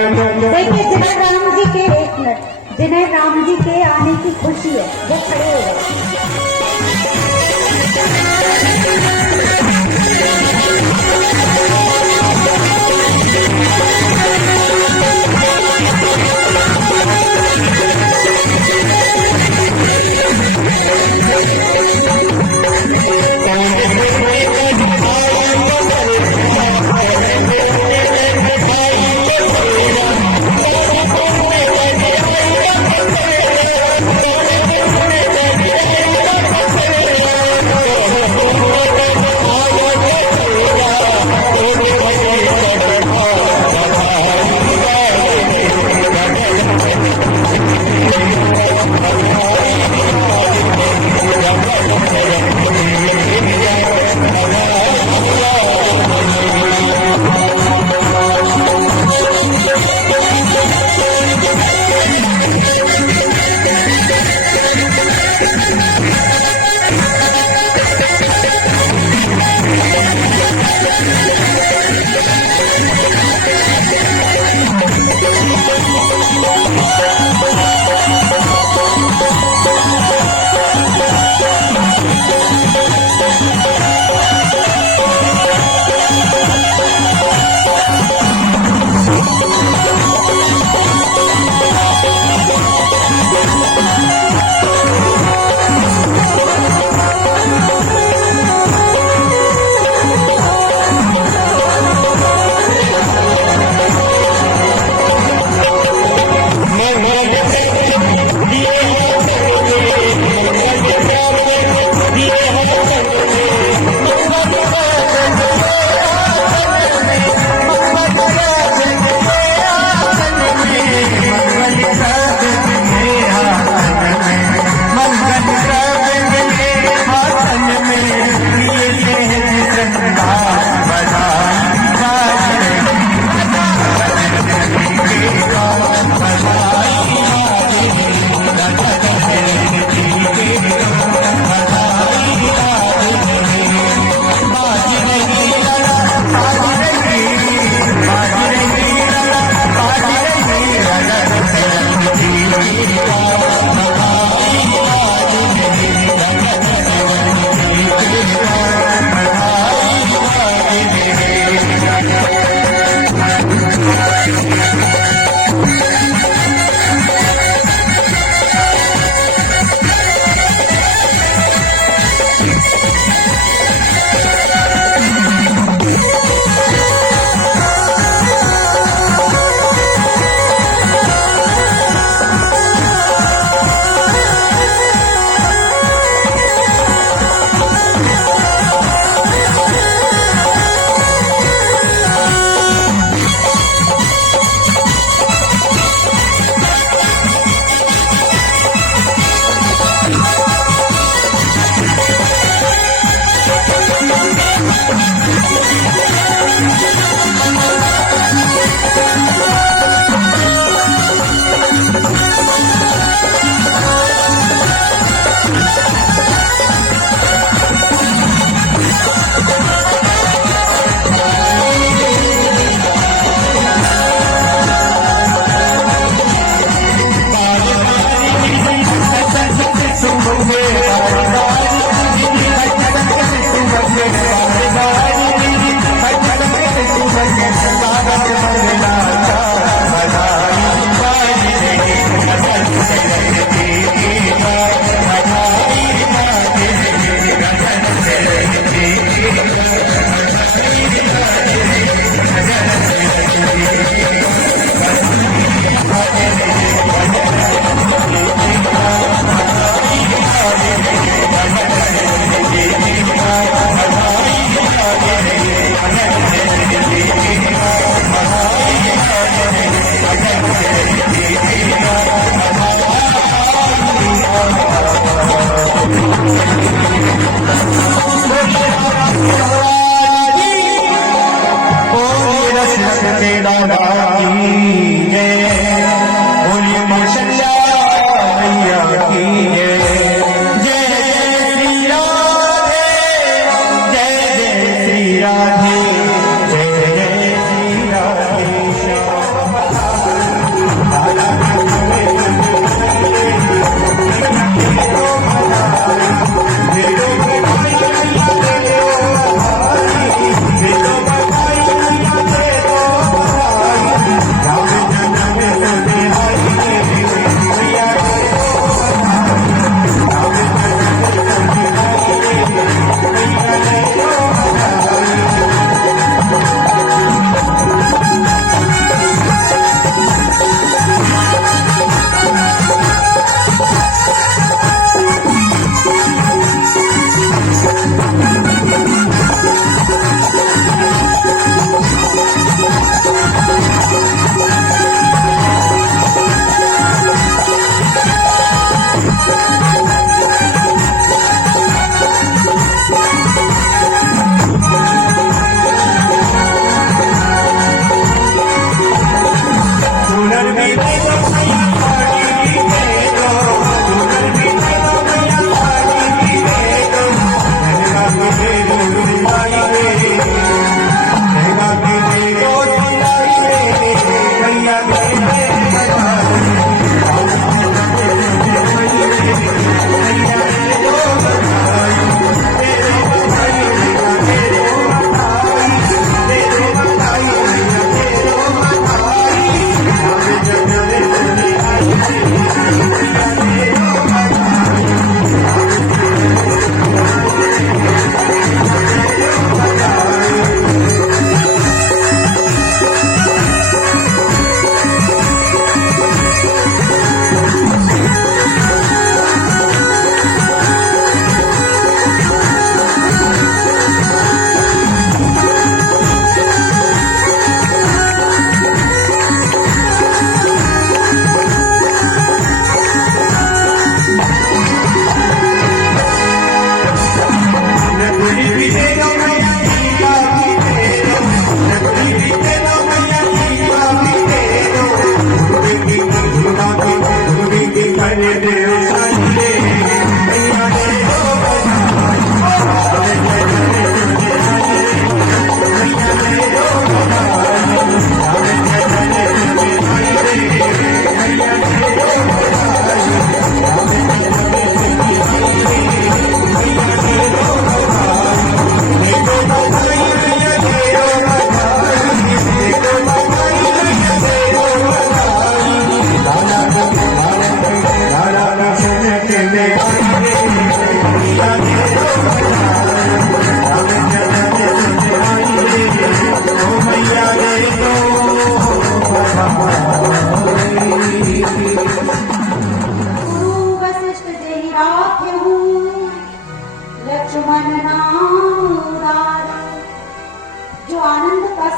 देखिए जिन्हें राम जी के एक मिनट जिन्हें राम जी के आने की खुशी है वो खड़े हो गए।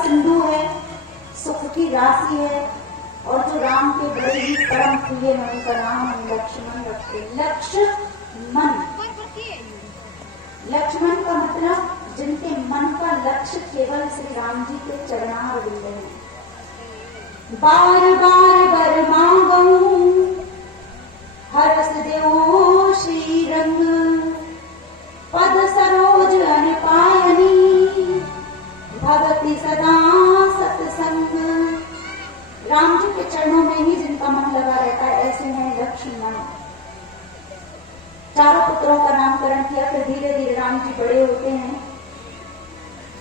सिंधु है, सुख की राशि है, और जो राम के बड़े ही परम प्रिय हैं उनका नाम हम लक्ष्मण रखते हैं। लक्ष्मण, लक्ष्मण का मतलब जिनके मन का लक्ष्य केवल श्री राम जी के चरणारविंद है। बार बार बर मांगऊं हरस देवो श्री रंग, पद सरोज अन पायनी भगति सदा सत्संग। राम जी के चरणों में ही जिनका मन लगा रहता है ऐसे हैं लक्ष्मण। चारों पुत्रों का नामकरण किया, फिर धीरे धीरे राम जी बड़े होते हैं।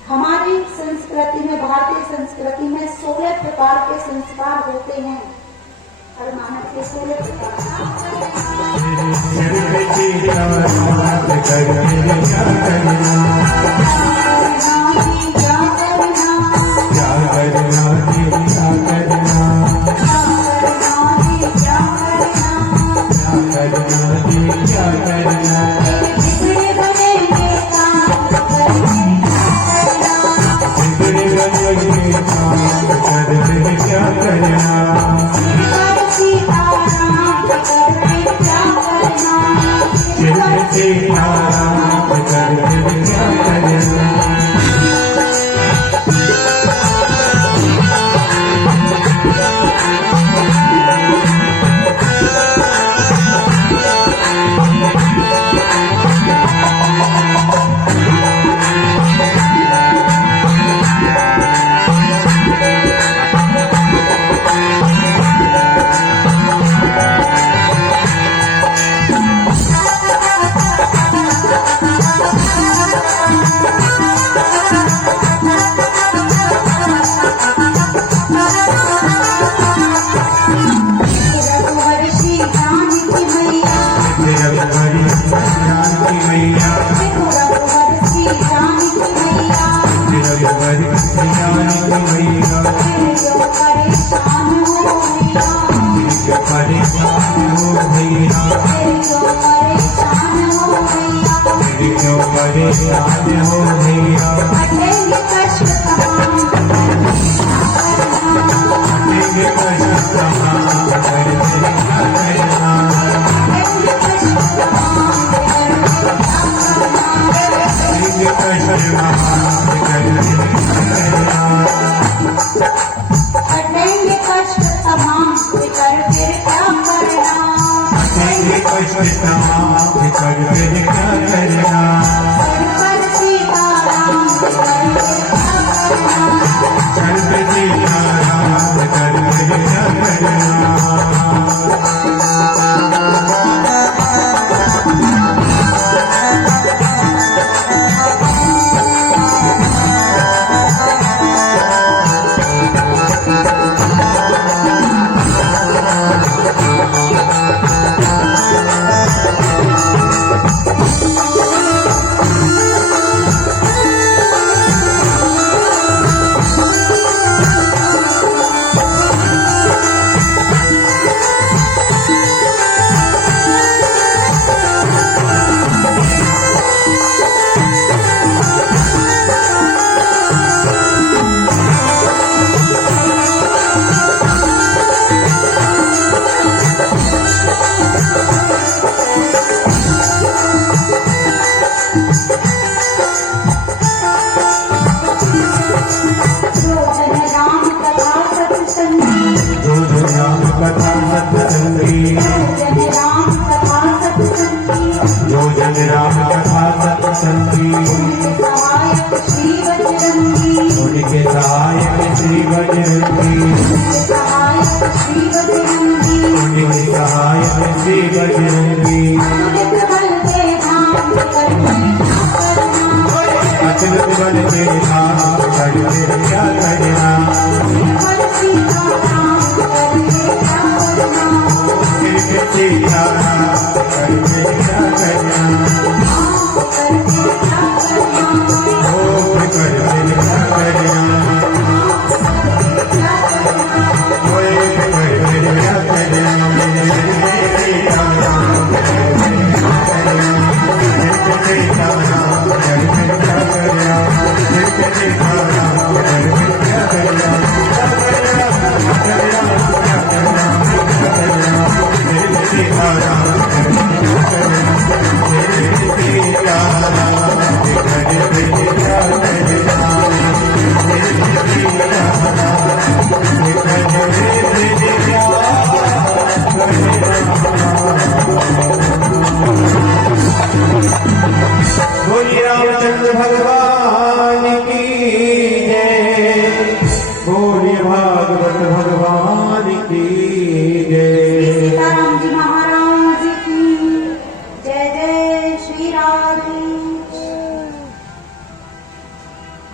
हमारी संस्कृति में, भारतीय संस्कृति में 16 प्रकार के संस्कार होते हैं। हर मानव के 16 प्रकार। Yeah.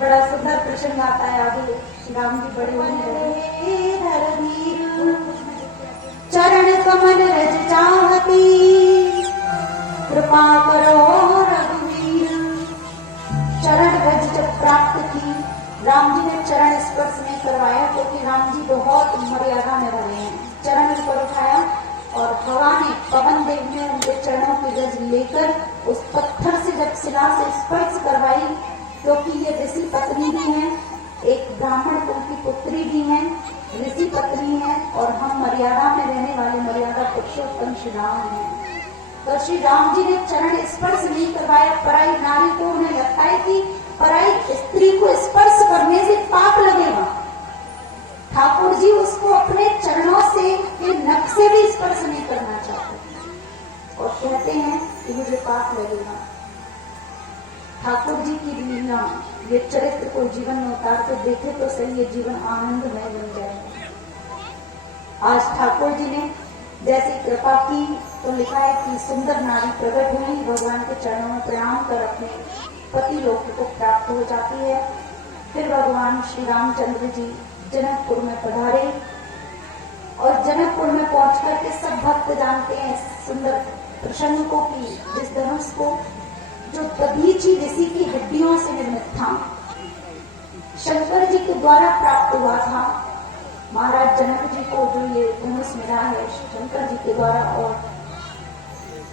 बड़ा सुंदर प्रसंग आता है आगे। श्री राम जी बड़े होने धरधीर चरण कमल रज चाहती कृपा करो रघुवीर। चरण रज जब प्राप्त की, राम जी ने चरण स्पर्श नहीं करवाया क्योंकि राम जी बहुत मर्यादा में रहे हैं। चरण ऊपर उठाया और हवा ने, पवन देव ने उनके चरणों की गज लेकर उस पत्थर से जब शिला से स्पर्श करवाई, क्योंकि ये ऋषि पत्नी भी है, एक ब्राह्मण कुल की पुत्री भी है, ऋषि पत्नी है और हम मर्यादा में रहने वाले मर्यादा पुरुषोत्तम श्री राम हैं। तो श्री राम जी ने चरण स्पर्श नहीं करवाया। पराई नारी को उन्हें लगता है कि पराई स्त्री को स्पर्श करने से पाप लगेगा। ठाकुर जी उसको अपने चरणों से के नख से भी स्पर्श नहीं करना चाहते और कहते हैं कि मुझे पाप लगेगा। ठाकुर जी की लीला, ये चरित्र को जीवन में उतार के देखे तो सही, ये जीवन आनंदमय बन जाएगा। आज ठाकुर जी ने जैसी कृपा की तो लिखा है कि सुंदर नारी प्रकट हुई, भगवान के चरणों में प्रणाम कर अपने पति लोक को प्राप्त हो जाती है। फिर भगवान श्री रामचंद्र जी जनकपुर में पधारे और जनकपुर में पहुंच करके सब भक्त जानते हैं इस सुंदर प्रसंग को कि जिस धनुष को जो दधीची ऋषि की हड्डियों से निर्मित था, शंकर जी के द्वारा प्राप्त हुआ था। महाराज जनक जी को जो ये धनुष मिला है शंकर जी के द्वारा और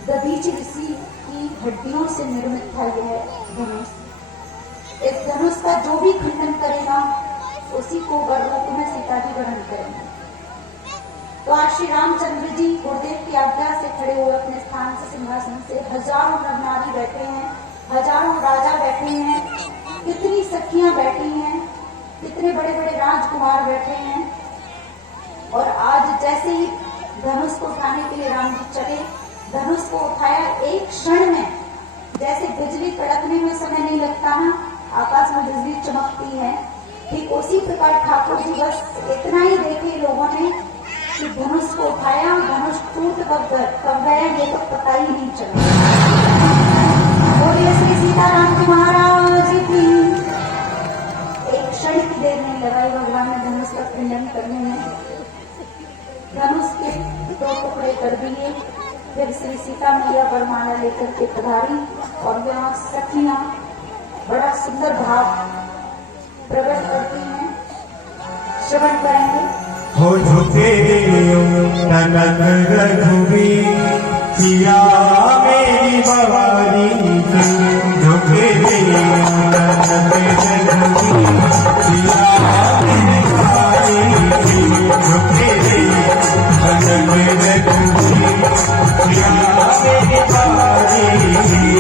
दधीची ऋषि की हड्डियों से निर्मित था यह धनुष। इस धनुष का जो भी खंडन करेगा उसी को वररूप में सीता जी ग्रहण करेंगे। तो आज श्री रामचंद्र जी गुरुदेव की आज्ञा से खड़े हुए अपने स्थान से, सिंहासन से, हजारों नर नारी बैठे हैं, हजारों राजा बैठे हैं, कितनी सखियां बैठी हैं, कितने बड़े बड़े राजकुमार बैठे हैं। और आज जैसे ही धनुष को उठाने के लिए राम जी चले, धनुष को उठाया एक क्षण में, जैसे बिजली कड़कने में समय नहीं लगता ना, आकाश में बिजली चमकती है, ठीक उसी प्रकार ठाकुर जी बस इतना ही देखे लोगों ने कि धनुष को उठाया, धनुष टूट कब गया ये तो पता ही नहीं चला। बोलिए श्री सीताराम जी महाराज की। एक क्षण की देर नहीं लगाई भगवान ने धनुष का खंडन करने में, धनुष के 2 टुकड़े कर दिए। फिर श्री सीता मैया वरमाला लेकर के पधारी और यहाँ सखियां बड़ा सुंदर भाव प्रकट करती हैं। श्रवण करेंगे। हो झुके तनक रघुवीर सिया मेरी बवारी की, झुके तनक रघुवीर सिया मेरी बवारी की, झुके तनक रघुवीर सिया मेरी बवारी की।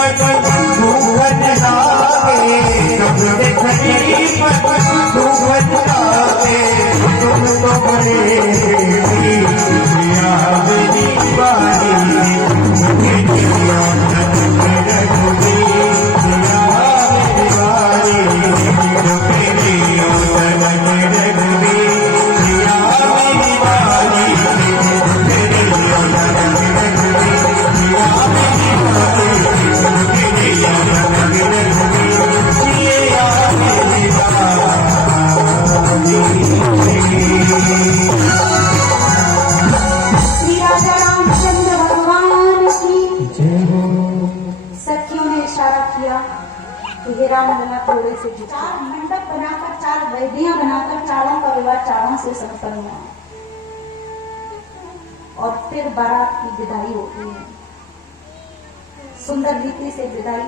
खलीफत भूखन लागे, जब से खलीफत भूखन लागे, तुम तो बड़े मेरी बारी, मुझे दिया रघुबी, दिया मेरी बारी, मुझे दिया रघुबी, दिया मेरी बारी, मुझे दिया रघुबी, दिया मेरी बारी, मुझे दिया रघुबी, दिया मेरी बारी। श्री राजा रामचंद्र भगवान की सखियों ने इशारा किया कि हे राम लला थोड़े से चार मंडप बनाकर, चार वेदियां बनाकर चारों का विवाह चारों से संपन्न हुआ और फिर बारात की विदाई होती है। सुंदर रीति से विदाई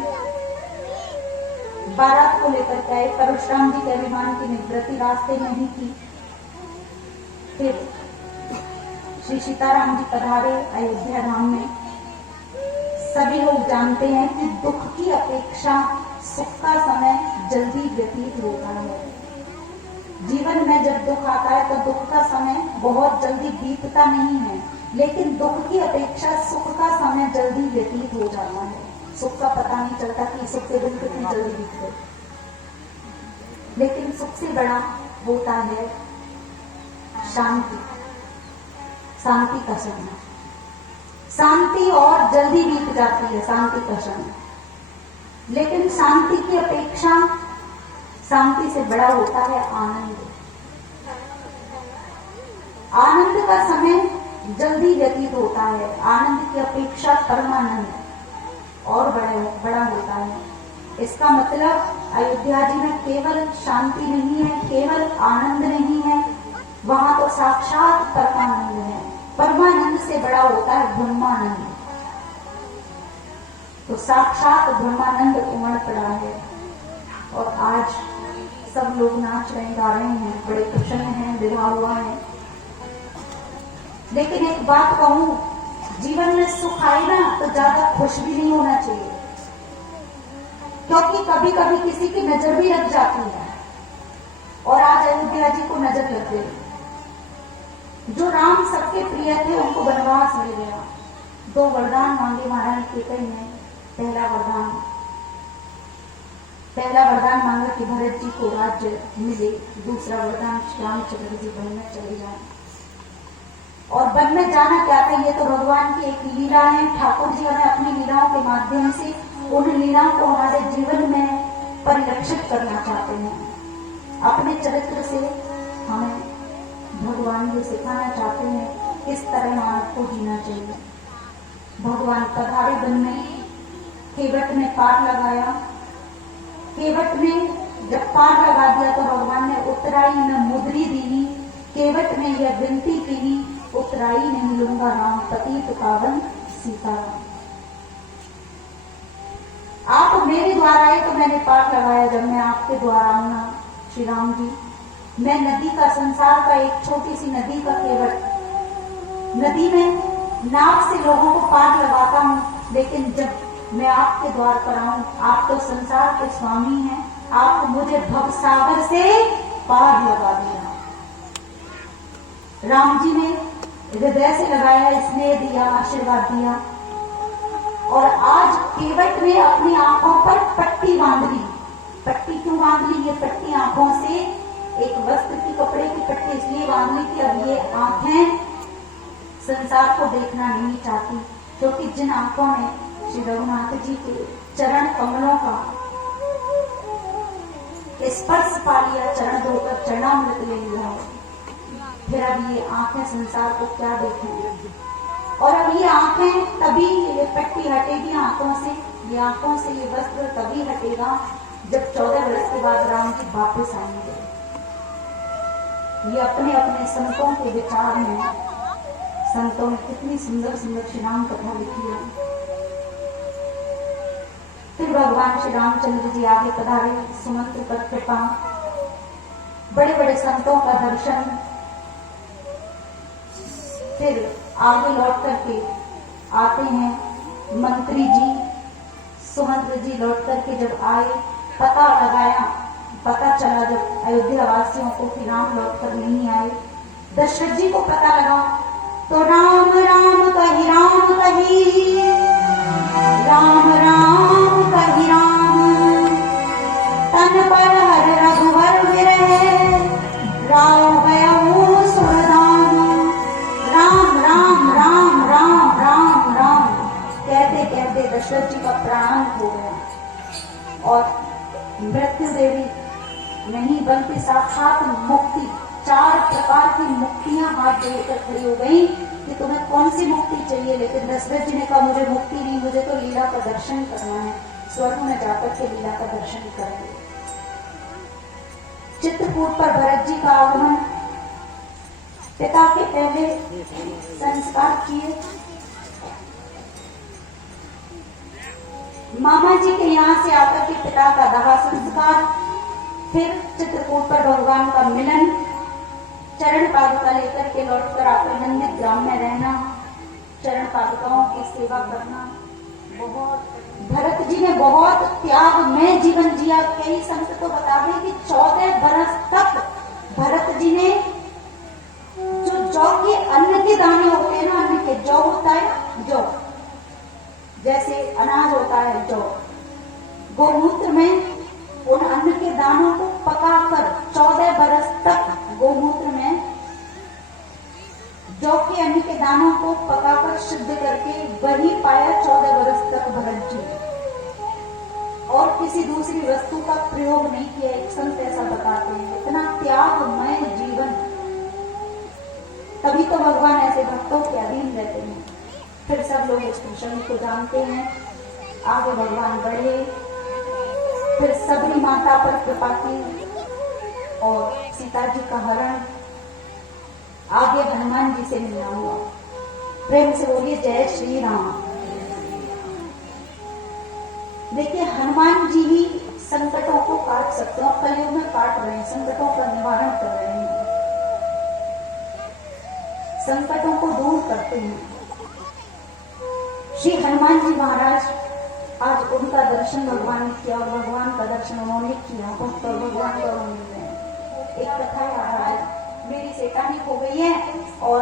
बारात को लेकर के आए। परशुराम जी के अभिमान की निवृत्ति रास्ते में ही की। फिर श्री सीताराम जी पधारे अयोध्या धाम में। सभी लोग जानते हैं कि दुख की अपेक्षा सुख का समय जल्दी व्यतीत होता है। जीवन में जब दुख आता है तो दुख का समय बहुत जल्दी बीतता नहीं है, लेकिन दुख की अपेक्षा सुख का समय जल्दी व्यतीत हो जाता है। सुख का पता नहीं चलता कि सुख के दिन कितनी जल्दी बीत गए, लेकिन सुख से बड़ा होता है शांति, शांति का समय। शांति और जल्दी बीत जाती है, शांति का समय, लेकिन शांति की अपेक्षा शांति से बड़ा होता है आनंद। आनंद का समय जल्दी व्यतीत होता है, आनंद की अपेक्षा परमानंद और बड़ा होता है। इसका मतलब अयोध्या जी में केवल शांति नहीं है, केवल आनंद नहीं है, वहां तो साक्षात परमानंद है। परमानंद से बड़ा होता है ब्रह्मानंद। तो साक्षात ब्रह्मानंद उमड़ पड़ा है और आज सब लोग नाच रहे, गा रहे हैं, बड़े प्रसन्न हैं, विवाह हुआ है। लेकिन एक बात कहूं, जीवन में सुख आए ना तो ज्यादा खुश भी नहीं होना चाहिए, क्योंकि कभी कभी किसी की नजर भी लग जाती है। और आज अयोध्या जी को नजर लग गई। जो राम सबके प्रिय थे उनको वनवास मिल गया। 2 वरदान मांगे महारानी कैकेयी ने। पहला वरदान मांगा कि भरत जी को राज्य मिले। दूसरा वरदान रामचंद्र जी वन में चले जाए। और वन में जाना क्या था, ये तो भगवान की एक लीला है। ठाकुर जी हमें अपनी लीलाओं के माध्यम से उन लीलाओं को हमारे जीवन में परिलक्षित करना चाहते हैं। अपने चरित्र से हमें भगवान ये सिखाना चाहते हैं किस तरह मानव को जीना चाहिए। भगवान पधारे वन में, केवट में पार लगाया। केवट में जब पार लगा दिया तो भगवान ने उतराई में मुद्री दी। केवट ने यह विनती की, उतराई नहीं लूंगा राम पतित पावन सीताराम। आप मेरे द्वार आए तो मैंने पार लगाया, जब मैं आपके द्वार आऊंगा श्री राम जी, मैं नदी का, संसार का एक छोटी सी नदी का केवट, नदी में नाव से लोगों को पार लगाता हूं, लेकिन जब मैं आपके द्वार पर आऊं, आप तो संसार के स्वामी हैं, आप मुझे भवसागर से पार लगा दिया। राम जी ने हृदय से लगाया, स्नेह दिया, आशीर्वाद दिया। और आज केवट ने अपनी आंखों पर पट्टी बांध ली। पट्टी क्यों बांध ली? ये पट्टी आंखों से, एक वस्त्र की, कपड़े की पट्टी इसलिए बांध ली कि अब ये आंखें संसार को देखना नहीं चाहती, क्योंकि जिन आंखों ने श्री रघुनाथ जी के चरण कमलों का स्पर्श पा लिया, चरण धोकर चरणामृत ले लिया, फिर अब ये आंखें संसार को क्या देखेंगे। और अब ये आंखें तभी, ये पट्टी हटेगी आंखों से, ये आंखों से ये वस्त्र तभी हटेगा जब 14 वर्ष के बाद राम जी वापस आएंगे। ये अपने अपने संतों के विचार हैं। संतों ने कितनी सुंदर सुंदर श्री राम कथा लिखी है। फिर भगवान श्री रामचंद्र जी आगे पधारे, सुमंत्र पर कृपा, बड़े बड़े संतों का दर्शन। फिर आगे लौट करके आते हैं मंत्री जी, सुमंत्र जी लौट करके जब आए, पता लगाया, पता चला जब अयोध्या वासियों को कि राम लौट कर नहीं आए, दशरथ जी को पता लगा तो राम राम कही राम कही, राम राम कही राम, तन पर हर रघुवर विरह, राव भयउ सुरधाम। राम राम राम राम राम राम कहते कहते दशरथ जी का प्राण हो गया और मृत्यु देवी नहीं बल्कि साक्षात मुक्ति, 4 प्रकार की मुक्तियां हाथ जोड़कर खड़ी हो गई कि तुम्हें कौन सी मुक्ति चाहिए। लेकिन दशरथ जी ने कहा मुझे मुक्ति नहीं, मुझे तो लीला का दर्शन करना है, स्वर्ग में जाकर के लीला का दर्शन करेंगे। चित्रकूट पर भरत जी का आगमन, पिता के पहले संस्कार किए, मामा जी के यहाँ से आकर के पिता का दाह संस्कार, फिर चित्रकूट पर भगवान का मिलन, चरण पादुका लेकर के लौटकर आकर नंदित ग्राम में रहना, चरण पादुकाओं की सेवा करना। बहुत भरत जी ने बहुत त्याग में जीवन जिया। कई संत तो बता दें कि 14 बरस तक भरत जी ने जो जौ के अन्न के दाने होते हैं ना, अन्न के जौ होता है, जौ जैसे अनाज होता है, जौ, गोमूत्र में उन अन्न के दानों को पकाकर 14 बरस तक गोमूत्र में जौ के अन्न के दानों को पकाकर शुद्ध करके वही पाया 14 बरस तक भरत जी, और किसी दूसरी वस्तु का प्रयोग नहीं किया। एक संत ऐसा बताते हैं, इतना त्यागमय जीवन। तभी तो भगवान ऐसे भक्तों के अधीन रहते हैं। फिर सब लोग इस प्रसंग को जानते हैं। आगे भगवान बढ़े, फिर सबरी माता पर कृपा की और सीता जी का हरण। आगे हनुमान जी से मिलना हुआ। प्रेम से बोलिए जय श्री राम। देखिए हनुमान जी ही संकटों को काट सकते हैं, कलयुग में काट रहे हैं, संकटों का निवारण कर रहे हैं, संकटों को दूर करते हैं। श्री हनुमान जी महाराज, आज उनका दर्शन भगवान ने किया और भगवान का दर्शन उन्होंने किया, भक्त और भगवान का मिल रहे हैं। एक कथा याद आ रही, मेरी सेठानी हो गई है और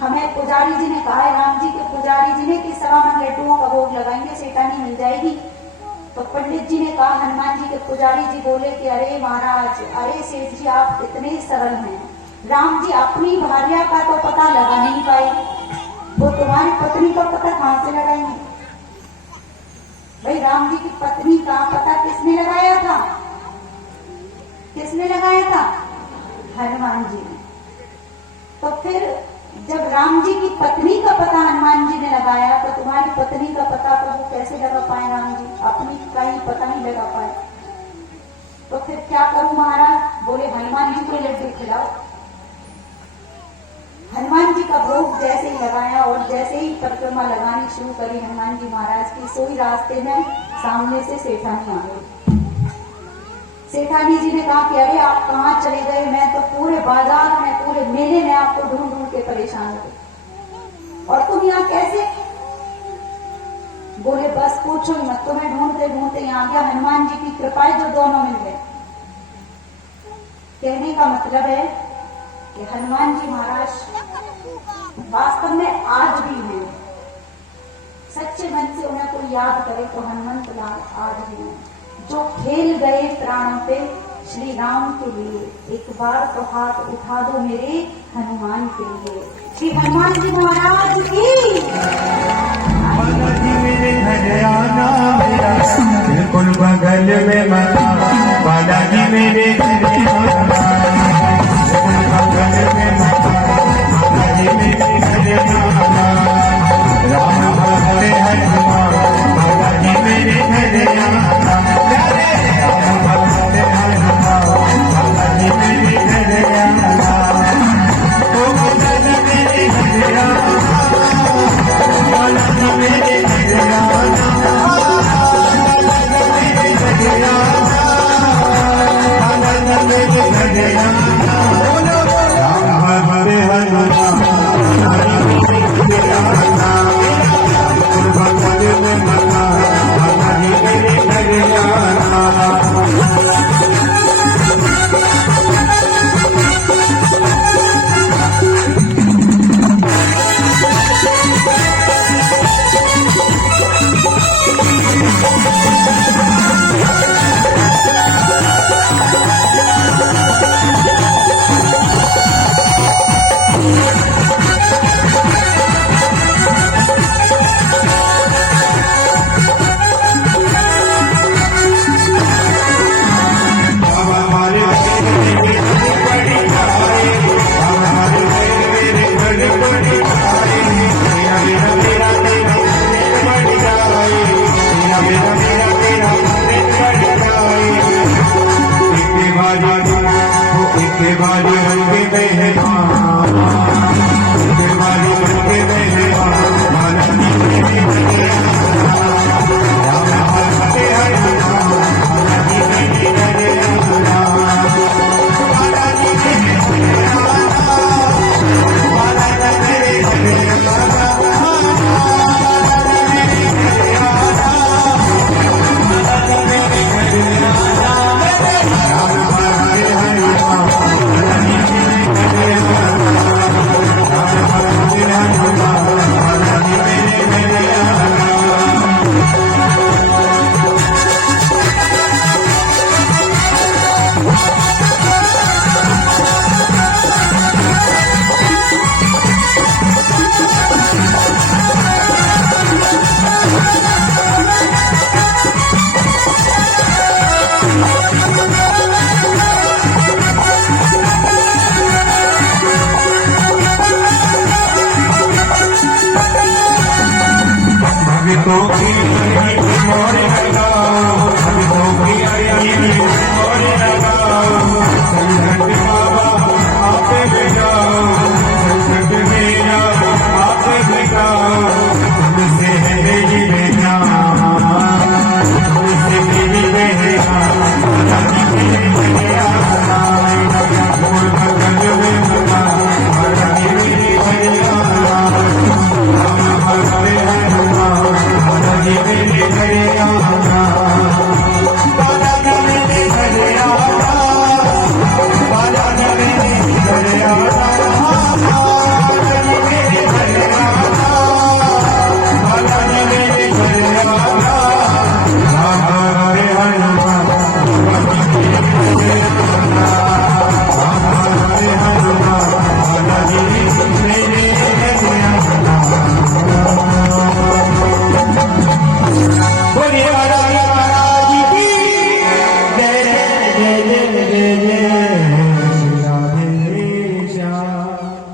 हमें पुजारी जी ने कहा है, राम जी के पुजारी जी ने कि 1.25 लड्डुओं का भोग लगाएंगे, सेठानी मिल जाएगी। तो पंडित जी ने कहा, हनुमान जी के पुजारी जी बोले कि अरे महाराज, अरे सेठ जी आप इतने सरल हैं, राम जी अपनी भार्या का तो पता लगा नहीं पाए, वो तुम्हारी पत्नी का पता कहां से लगाएंगे? भाई राम जी की पत्नी का पता किसने लगाया था? किसने लगाया था? हनुमान जी ने। तो फिर जब राम जी की पत्नी का पता हनुमान जी ने लगाया, तो तुम्हारी पत्नी का पता तो वो कैसे लगा पाए? राम जी अपनी का ही पता नहीं लगा पाए। तो फिर क्या करूं महाराज? बोले हनुमान जी को लड्डू खिलाओ। हनुमान जी का भोग जैसे ही लगाया और जैसे ही परिक्रमा लगानी शुरू करी हनुमान जी महाराज की, सोई रास्ते में सामने से सेठानी आ गई। सेठानी जी ने कहा कि अरे आप कहाँ चले गए? मैं तो पूरे बाजार में, पूरे मेले में आपको ढूंढ ढूंढ के परेशान हो गई, और तुम यहाँ कैसे? बोले बस पूछो मत, तुम्हें ढूंढते ढूंढते यहाँ गया, हनुमान जी की कृपा है जो दोनों मिल गए। कहने का मतलब है कि हनुमान जी महाराज वास्तव में आज भी हैं। सच्चे मन से उन्हें कोई याद करे तो हनुमंत लाल आज भी हैं, जो खेल गए प्राणों पे श्री राम के लिए। एक बार तो हाथ उठा दो मेरे हनुमान के लिए। श्री हनुमान जी महाराज की। बालाजी मेरे घर आना, बिल्कुल बगल में मना, बालाजी मेरे घर आना, बिल्कुल बगल में मना, बालाजी मेरे घर आना, राम भगवान हनुमान, बालाजी मेरे घर आना, राम भगवान हनुमान, बालाजी मेरे घर आना, ओ बालाजी मेरे घर आना। भक्तों की मोर लगाओ, भक्तों की मोर लगाओ, संकट बाबा आप मिटाओ, संकट मेरा आप मिटाओ, तुमसे है ये बेटा, तुमसे मेरी बेटा,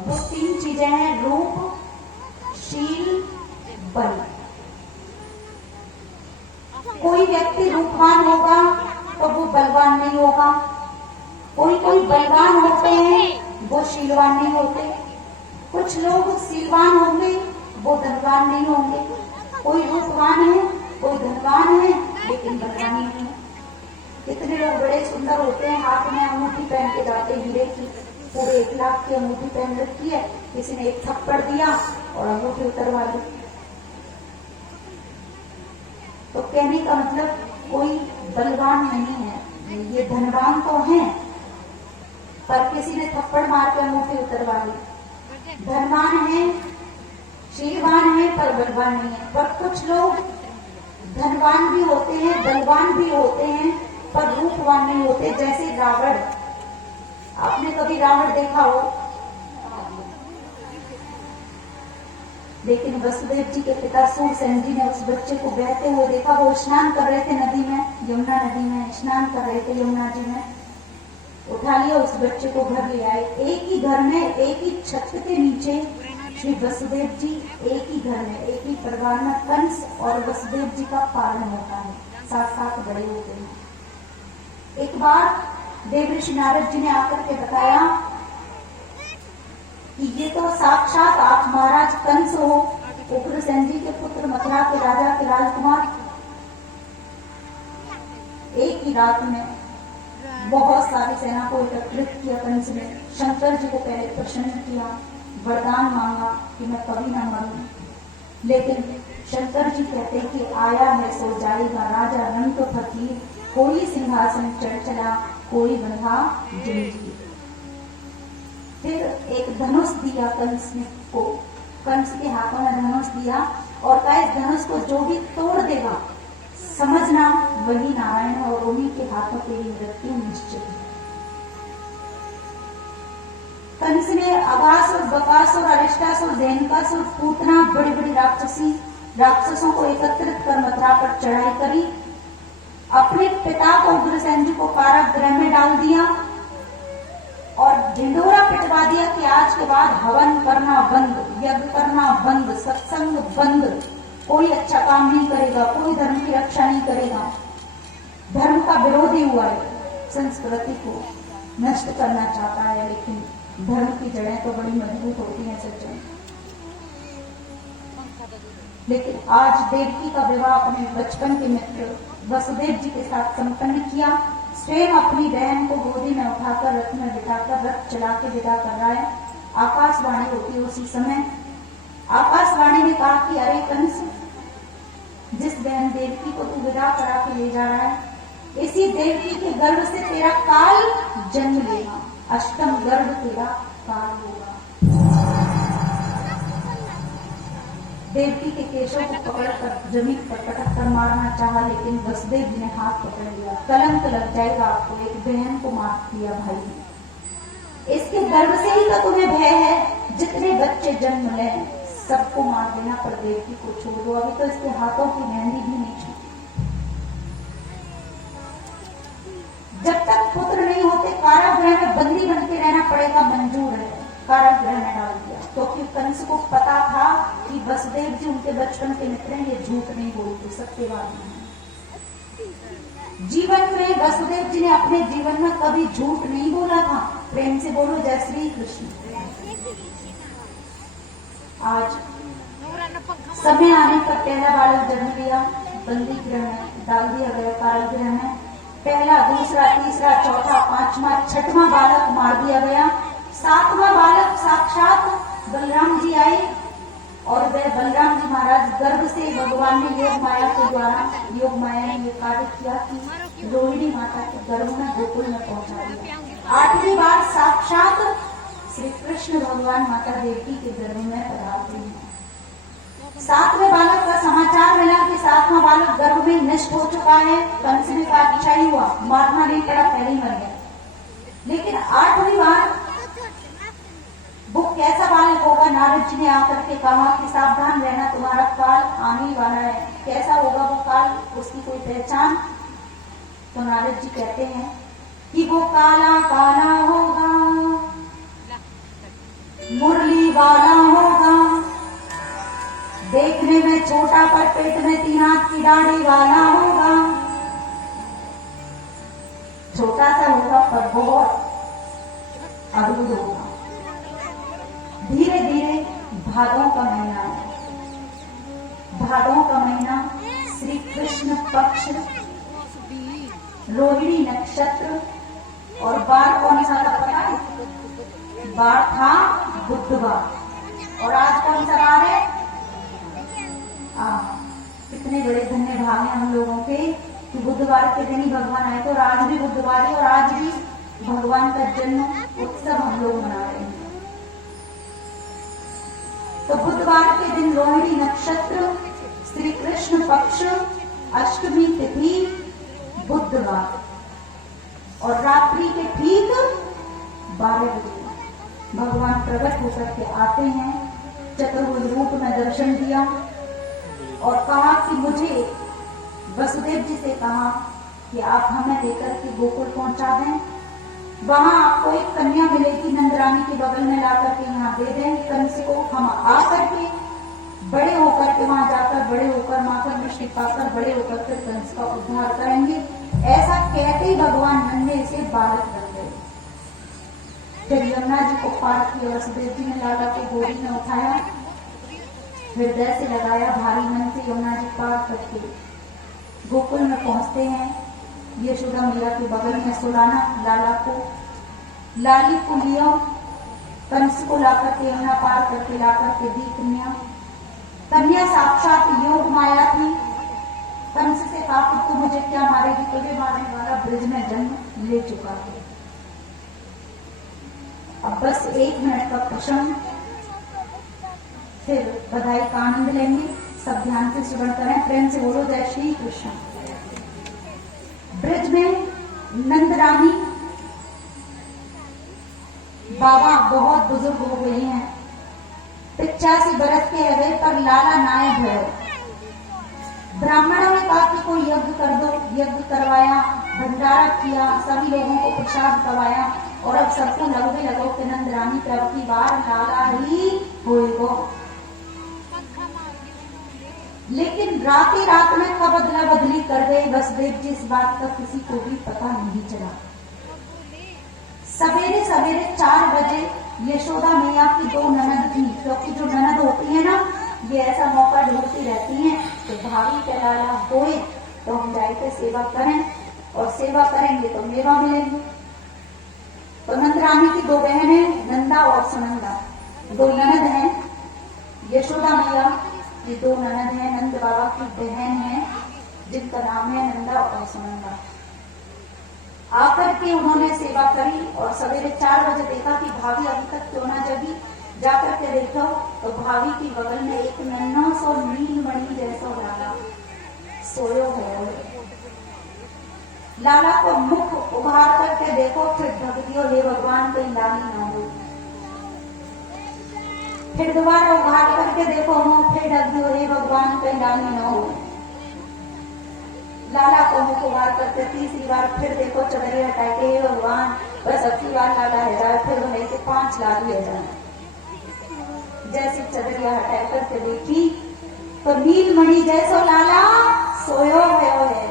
वो तीन चीजें हैं, रूप, शील, बल। कोई व्यक्ति रूपवान होगा तो वो बलवान नहीं होगा, कोई कोई बलवान होते हैं वो शीलवान नहीं होते, कुछ लोग शीलवान होंगे वो धनवान नहीं होंगे, कोई रूपवान है कोई धनवान है लेकिन बलवान नहीं है। कितने लोग बड़े सुंदर होते हैं, हाथ में अंगूठी पहन के जाते हैं हीरे की, पूरे 1 लाख की अंगूठी पहन रखी है, किसी ने एक थप्पड़ दिया और अंगूठी उतरवा दी। तो कहने का मतलब कोई बलवान नहीं है, ये धनवान तो है पर किसी ने थप्पड़ मार के अंगूठी उतरवा ली। धनवान है, शीलवान है पर बलवान नहीं है। पर कुछ लोग धनवान भी होते हैं, बलवान भी होते हैं पर रूपवान नहीं होते, जैसे रावण। आपने कभी रावण देखा हो? लेकिन वसुदेव जी के पिता सूरसेन जी ने उस बच्चे को बहते हुए देखा। वो स्नान कर रहे थे नदी में, यमुना नदी में स्नान कर रहे थे, यमुना जी में। उठा लिया, उस बच्चे को घर ले आए। एक ही घर में, एक ही छत के नीचे श्री वसुदेव जी, एक ही घर में, एक ही परिवार में कंस और वसुदेव जी का पालन होता है, साथ साथ बड़े होते हैं। एक बार देवऋषि नारद जी ने आकर के बताया कि ये तो साक्षात आप महाराज कंस हो, उग्रसेन जी के पुत्र, मथुरा के राजा के राजकुमार। एक ही रात में बहुत सारी सेना को एकत्रित किया कंस ने। शंकर जी को पहले प्रसन्न किया, वरदान मांगा कि मैं कभी न मरूं। लेकिन शंकर जी कहते कि आया है सो जाएगा, राजा रंग तो फकीर, कोई सिंहासन चढ़ चला, कोई बंधा जंजीर। फिर एक धनुष दिया कंस ने को, कंस के हाथों में धनुष दिया और कहा इस धनुष को जो भी तोड़ देगा समझना वही नारायण और उन्हीं के हाथों तेरी मृत्यु निश्चित है। कंस ने अगासुर, बकासुर, अरिष्टासुर, धेनुकासुर, पूतना, बड़ी बड़ी राक्षसों को एकत्रित कर मथुरा पर चढ़ाई करी। अपने पिता को, उग्रसेन जी को कारागृह में डाल दिया और ढिंडोरा पिटवा दिया कि आज के बाद हवन करना बंद, यज्ञ करना बंद, सत्संग बंद, कोई अच्छा काम नहीं करेगा, कोई धर्म की रक्षा नहीं करेगा। धर्म का विरोधी हुआ है, संस्कृति को नष्ट करना चाहता है, लेकिन धर्म की जड़ें तो बड़ी मजबूत होती हैं सज्जन। लेकिन आज देवकी का विवाह अपने बचपन के मित्र वसुदेव जी के साथ संपन्न किया। स्वयं अपनी बहन को गोदी में उठाकर रथ में बिठाकर रथ चला के विदा कर रहा है। आकाशवाणी होती है उसी समय। आकाशवाणी ने कहा कि अरे कंस, जिस बहन देवकी को तू विदा करा के ले जा रहा है, इसी देवकी के गर्भ से तेरा काल जन्म लेगा, अष्टम गर्भ तेरा काल होगा। देवकी के केशों को पकड़कर जमीन पर पटक कर मारना चाहा, लेकिन वसुदेव जी ने हाथ पकड़ लिया। कलंक लग जाएगा आपको, एक बहन को मार दिया भाई। इसके गर्भ से ही तो तुम्हें भय है, जितने बच्चे जन्म लें सबको मार देना, पर देवकी को छोड़ दो। अभी तो इसके हाथों की मेहंदी भी नहीं छूटी। जब तक पुत्र नहीं होते कारागृह में बंदी बन के रहना पड़ेगा, मंजूर है। कारागृह में डाल दिया, क्योंकि कंस को पता था कि वसुदेव जी उनके बचपन के मित्र हैं, ये झूठ नहीं बोलते, सत्यवादी हैं। जीवन में वसुदेव जी ने अपने जीवन में कभी झूठ नहीं बोला था। प्रेम से बोलो जय श्री कृष्ण। आज समय आने पर पहला बालक जन्म लिया, बंदी गृह में डाल दिया गया, कारागृह में। पहला, दूसरा, तीसरा, चौथा, पांचवा, छठवां बालक मार दिया गया। सातवां बालक साक्षात बलराम जी आए और वे बलराम जी महाराज गर्भ से भगवान ने योग माया के द्वारा, योग माया ने ये कार्य किया कि रोहिणी माता के गर्भ में गोकुल में पहुंचा दिया। आठवीं बार साक्षात श्री कृष्ण भगवान माता देवकी के गर्भ में पधारते हैं। सातवें बालक का समाचार मिला कि सातवां बालक गर्भ में नष्ट हो चुका है। कंस ने कहा अच्छा ही हुआ, मारना नहीं पड़ा, पहले ही मर गया। लेकिन आठवीं बार वो कैसा बालक होगा, नारद जी ने आकर के कहा कि सावधान रहना, तुम्हारा काल आने वाला है। कैसा होगा वो काल, उसकी कोई पहचान? तो नारद जी कहते हैं कि वो काला काला होगा, मुरली वाला होगा, देखने में छोटा पर पेट में 3 हाथ की दाढ़ी वाला होगा। छोटा सा होगा पर बहुत अद्भुत होगा। धीरे धीरे भादों का महीना है, भादों का महीना श्री कृष्ण पक्ष, रोहिणी नक्षत्र, और बार कौन सा था पता है? बार था बुधवार। और आज कौन सा बार है? कितने बड़े धन्य भाग हैं हम लोगों के कि बुधवार के दिन ही भगवान आए। तो आज भी बुधवार है और आज भी भगवान का जन्म उत्सव हम लोग मना रहे हैं। तो बुधवार के दिन रोहिणी नक्षत्र, श्री कृष्ण पक्ष, अष्टमी तिथि बुधवार, और रात्रि के ठीक 12 बजे भगवान प्रकट होकर के आते हैं। चतुर्भुज रूप में दर्शन दिया और कहा कि मुझे, वसुदेव जी से कहा कि आप हमें लेकर के गोकुल पहुंचा दें, वहां आपको एक कन्या मिलेगी, नंदरानी के बगल में ला करके यहाँ दे दें। कंस को हम आकर के बड़े होकर के वहां जाकर, बड़े होकर माखन मिश्री पाकर, बड़े होकर फिर कंस का उद्धार करेंगे। ऐसा कहते ही भगवान नन्हे से बालक बन गए। फिर यमुना जी को पार किया, वसुदेव जी ने लाला को गोदी में उठाया, हृदय से लगाया, भारी मन से यमुना जी पार करके गोकुल में पहुंचते हैं। यशोदा मैया के बगल में सुलाना लाला को, लाली को लिया, कंस को लाकर के यमुना पार करके लाकर के दी कन्या। कन्या साक्षात योग माया थी। कंस से कहा कि तू मुझे क्या मारेगी, तुझे मारने वाला ब्रिज में जन्म ले चुका है। अब बस 1 मिनट का प्रसंग, फिर बधाई का आनंद लेंगे। सब ध्यान से श्रवण करें, प्रेम से बोलो जय श्री कृष्ण। ब्रज में नंदरानी बाबा बहुत बुजुर्ग हो गई हैं, 85 बरस के रहे पर लाला नायक है। ब्राह्मणों ने कहा कि कोई यज्ञ कर दो, यज्ञ करवाया, भंडारा किया, सभी लोगों को प्रसाद करवाया और अब सबको लगने लगो कि नंदरानी पर की बार लाला ही होएगो। लेकिन रात ही रात में कब अदला बदली कर गए वसुदेव जी, इस बात का किसी को भी पता नहीं चला। सवेरे सवेरे 4 बजे यशोदा मैया की 2 ननद थी, क्योंकि जो ननद होती है ना, ये ऐसा मौका ढूंढती रहती हैं तो भाभी के लाला होए तो हम जाके सेवा करें, और सेवा करेंगे तो मेवा मिलेंगे। तो नंदरानी की 2 बहनें, नंदा और सुनंदा, 2 ननद हैं। यशोदा मैया ये 2 ननद हैं, नंद बाबा की बहन है जिनका नाम है नंदा और सुनंदा। आकर के उन्होंने सेवा करी और सवेरे 4 बजे देखा कि भाभी अभी तक क्यों ना जगी। जाकर के देखो तो भाभी की बगल में एक नन्हा सो नीलमणि जैसा लाला सोयो है। लाला को मुख उभार करके देखो, फिर ढक दियो, हे भगवान कहीं लाली ना हो। फिर दोबारा उभार करके देखो मुंह, फिर ढक दियो, हे भगवान कहीं लाली ना हो। लाला को मुख उभार करके तीसरी बार फिर देखो, चढ़े हटा के हे भगवान बस 80 बार लाला है जाए, फिर वो नहीं तो 5 लाली है जाए। जैसे चदरिया हटा करके देखी तो नीलमणि जैसो लाला सोयो भयो है।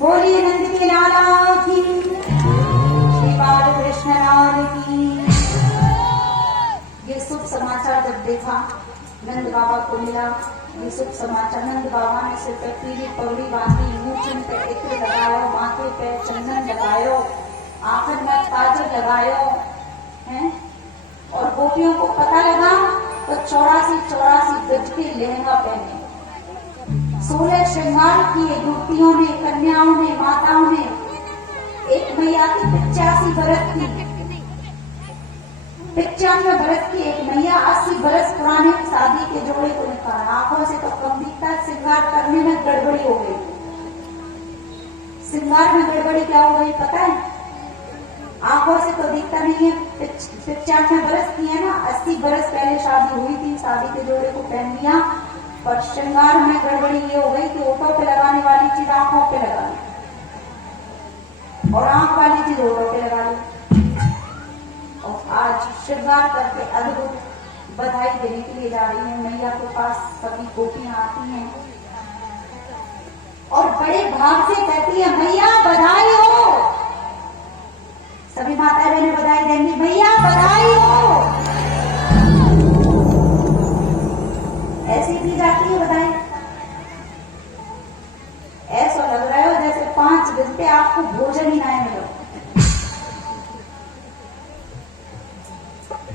बोलिए नंद के लाला की, श्री बाल कृष्ण लाल की। ये शुभ समाचार जब देखा नंद बाबा को मिला, ये शुभ समाचार, नंद बाबा ने सिर पर पीली पगड़ी बांधी, मूछन पे इत्र लगायो, माथे पे चंदन लगायो, आंखन में काजल लगायो है। और गोपियों को पता लगा तो 84 गज के लहंगा पहने, 16 श्रृंगार किए युवतियों ने, कन्याओं ने, माताओं ने। एक मैया की 85 बरस की, 95 बरस की एक मैया 80 बरस पुराने शादी के जोड़े को निकाला। आंखों से तो कम दिखता, श्रृंगार करने में गड़बड़ी हो गई। श्रृंगार में गड़बड़ी क्या हो गई पता है? आंखों से तो दिखता नहीं है, 95 बरस की है ना, 80 बरस पहले शादी हुई थी, शादी के जोड़े को पहन लिया। पर श्रृंगार में गड़बड़ी ये हो गई कि ओठों पे लगाने वाली चीज आंखों पे लगा ली और आंख वाली चीज ओठों पे लगा ली। और आज श्रृंगार करके अद्भुत बधाई देने के लिए जा रही है मैया के पास। सभी गोपियां आती हैं और बड़े भाव से कहती है मैया बधाई हो। सभी माता बहनें बधाई देंगी, मैया बधाई हो। ऐसी दी जाती है बधाई। ऐसा लग रहा है जैसे 5 घंटे आपको भोजन ही ना मिलो,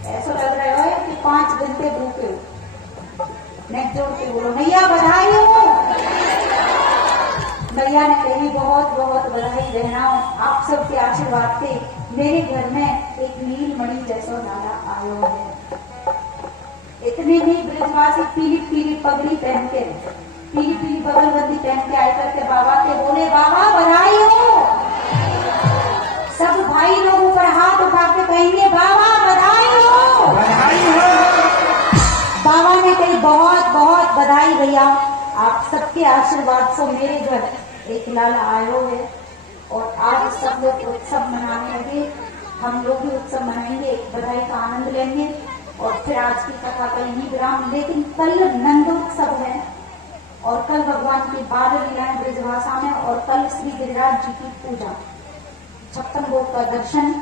ऐसा लग रहा है कि 5 घंटे भूखे हो। नेक जोड़ के बोलो मैया बधाई हो। मैया ने कही बहुत बहुत बधाई बहनाओं, आप सबके आशीर्वाद से मेरे घर में एक नीलमणि जैसा लाला आयो है। इतने में ब्रजवासी पीली पीली पगड़ी पहन के, पीली पीली बगलबंदी पहन के आए करके बाबा के बोले बाबा बधाई हो। सब भाई लोग ऊपर हाथ उठा के कहेंगे बाबा बधाई हो, बधाई हो। बाबा ने कही बहुत बहुत बधाई भैया, आप सबके आशीर्वाद से मेरे घर एक लाला आयो है। और आज सब लोग उत्सव मनाने लगे, हम लोग भी उत्सव मनाएंगे, एक बधाई का आनंद लेंगे और फिर आज की कथा का यही विराम। लेकिन कल नंदोत्सव है और कल भगवान की बाल लीलाएं ब्रजभाषा में और कल श्री गिरिराज जी की पूजा, 56 भोग का दर्शन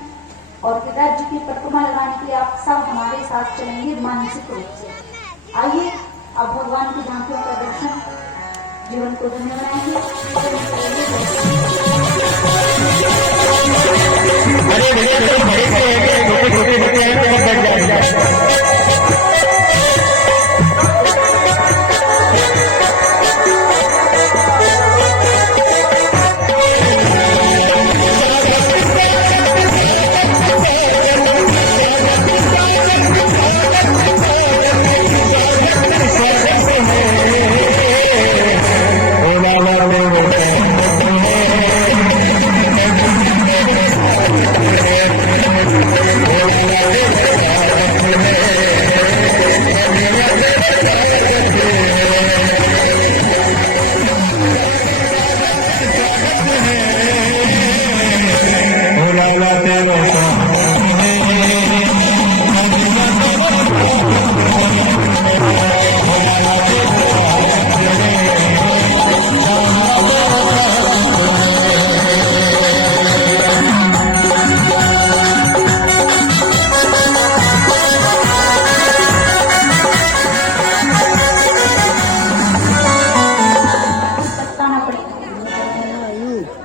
और गिरिराज जी की प्रतिमा लगाने के लिए आप सब हमारे साथ चलेंगे मानसिक रूप से। आइए अब भगवान की झांकियों का दर्शन जीवन को धन्य बनाएंगे।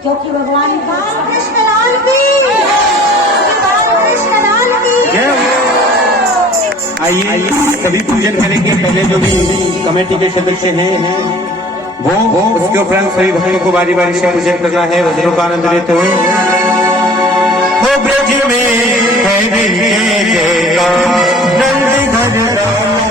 क्योंकि भगवान कृष्ण लाल की, कृष्ण लाल की। आइए सभी पूजन करेंगे। पहले जो भी कमेटी के सदस्य हैं वो उसके उपरांत सभी भक्तों को बारी बारी से पूजन करना है, वज्रों का आनंद लेते हुए। हो ब्रज में है दिल के जयकार, नंद घर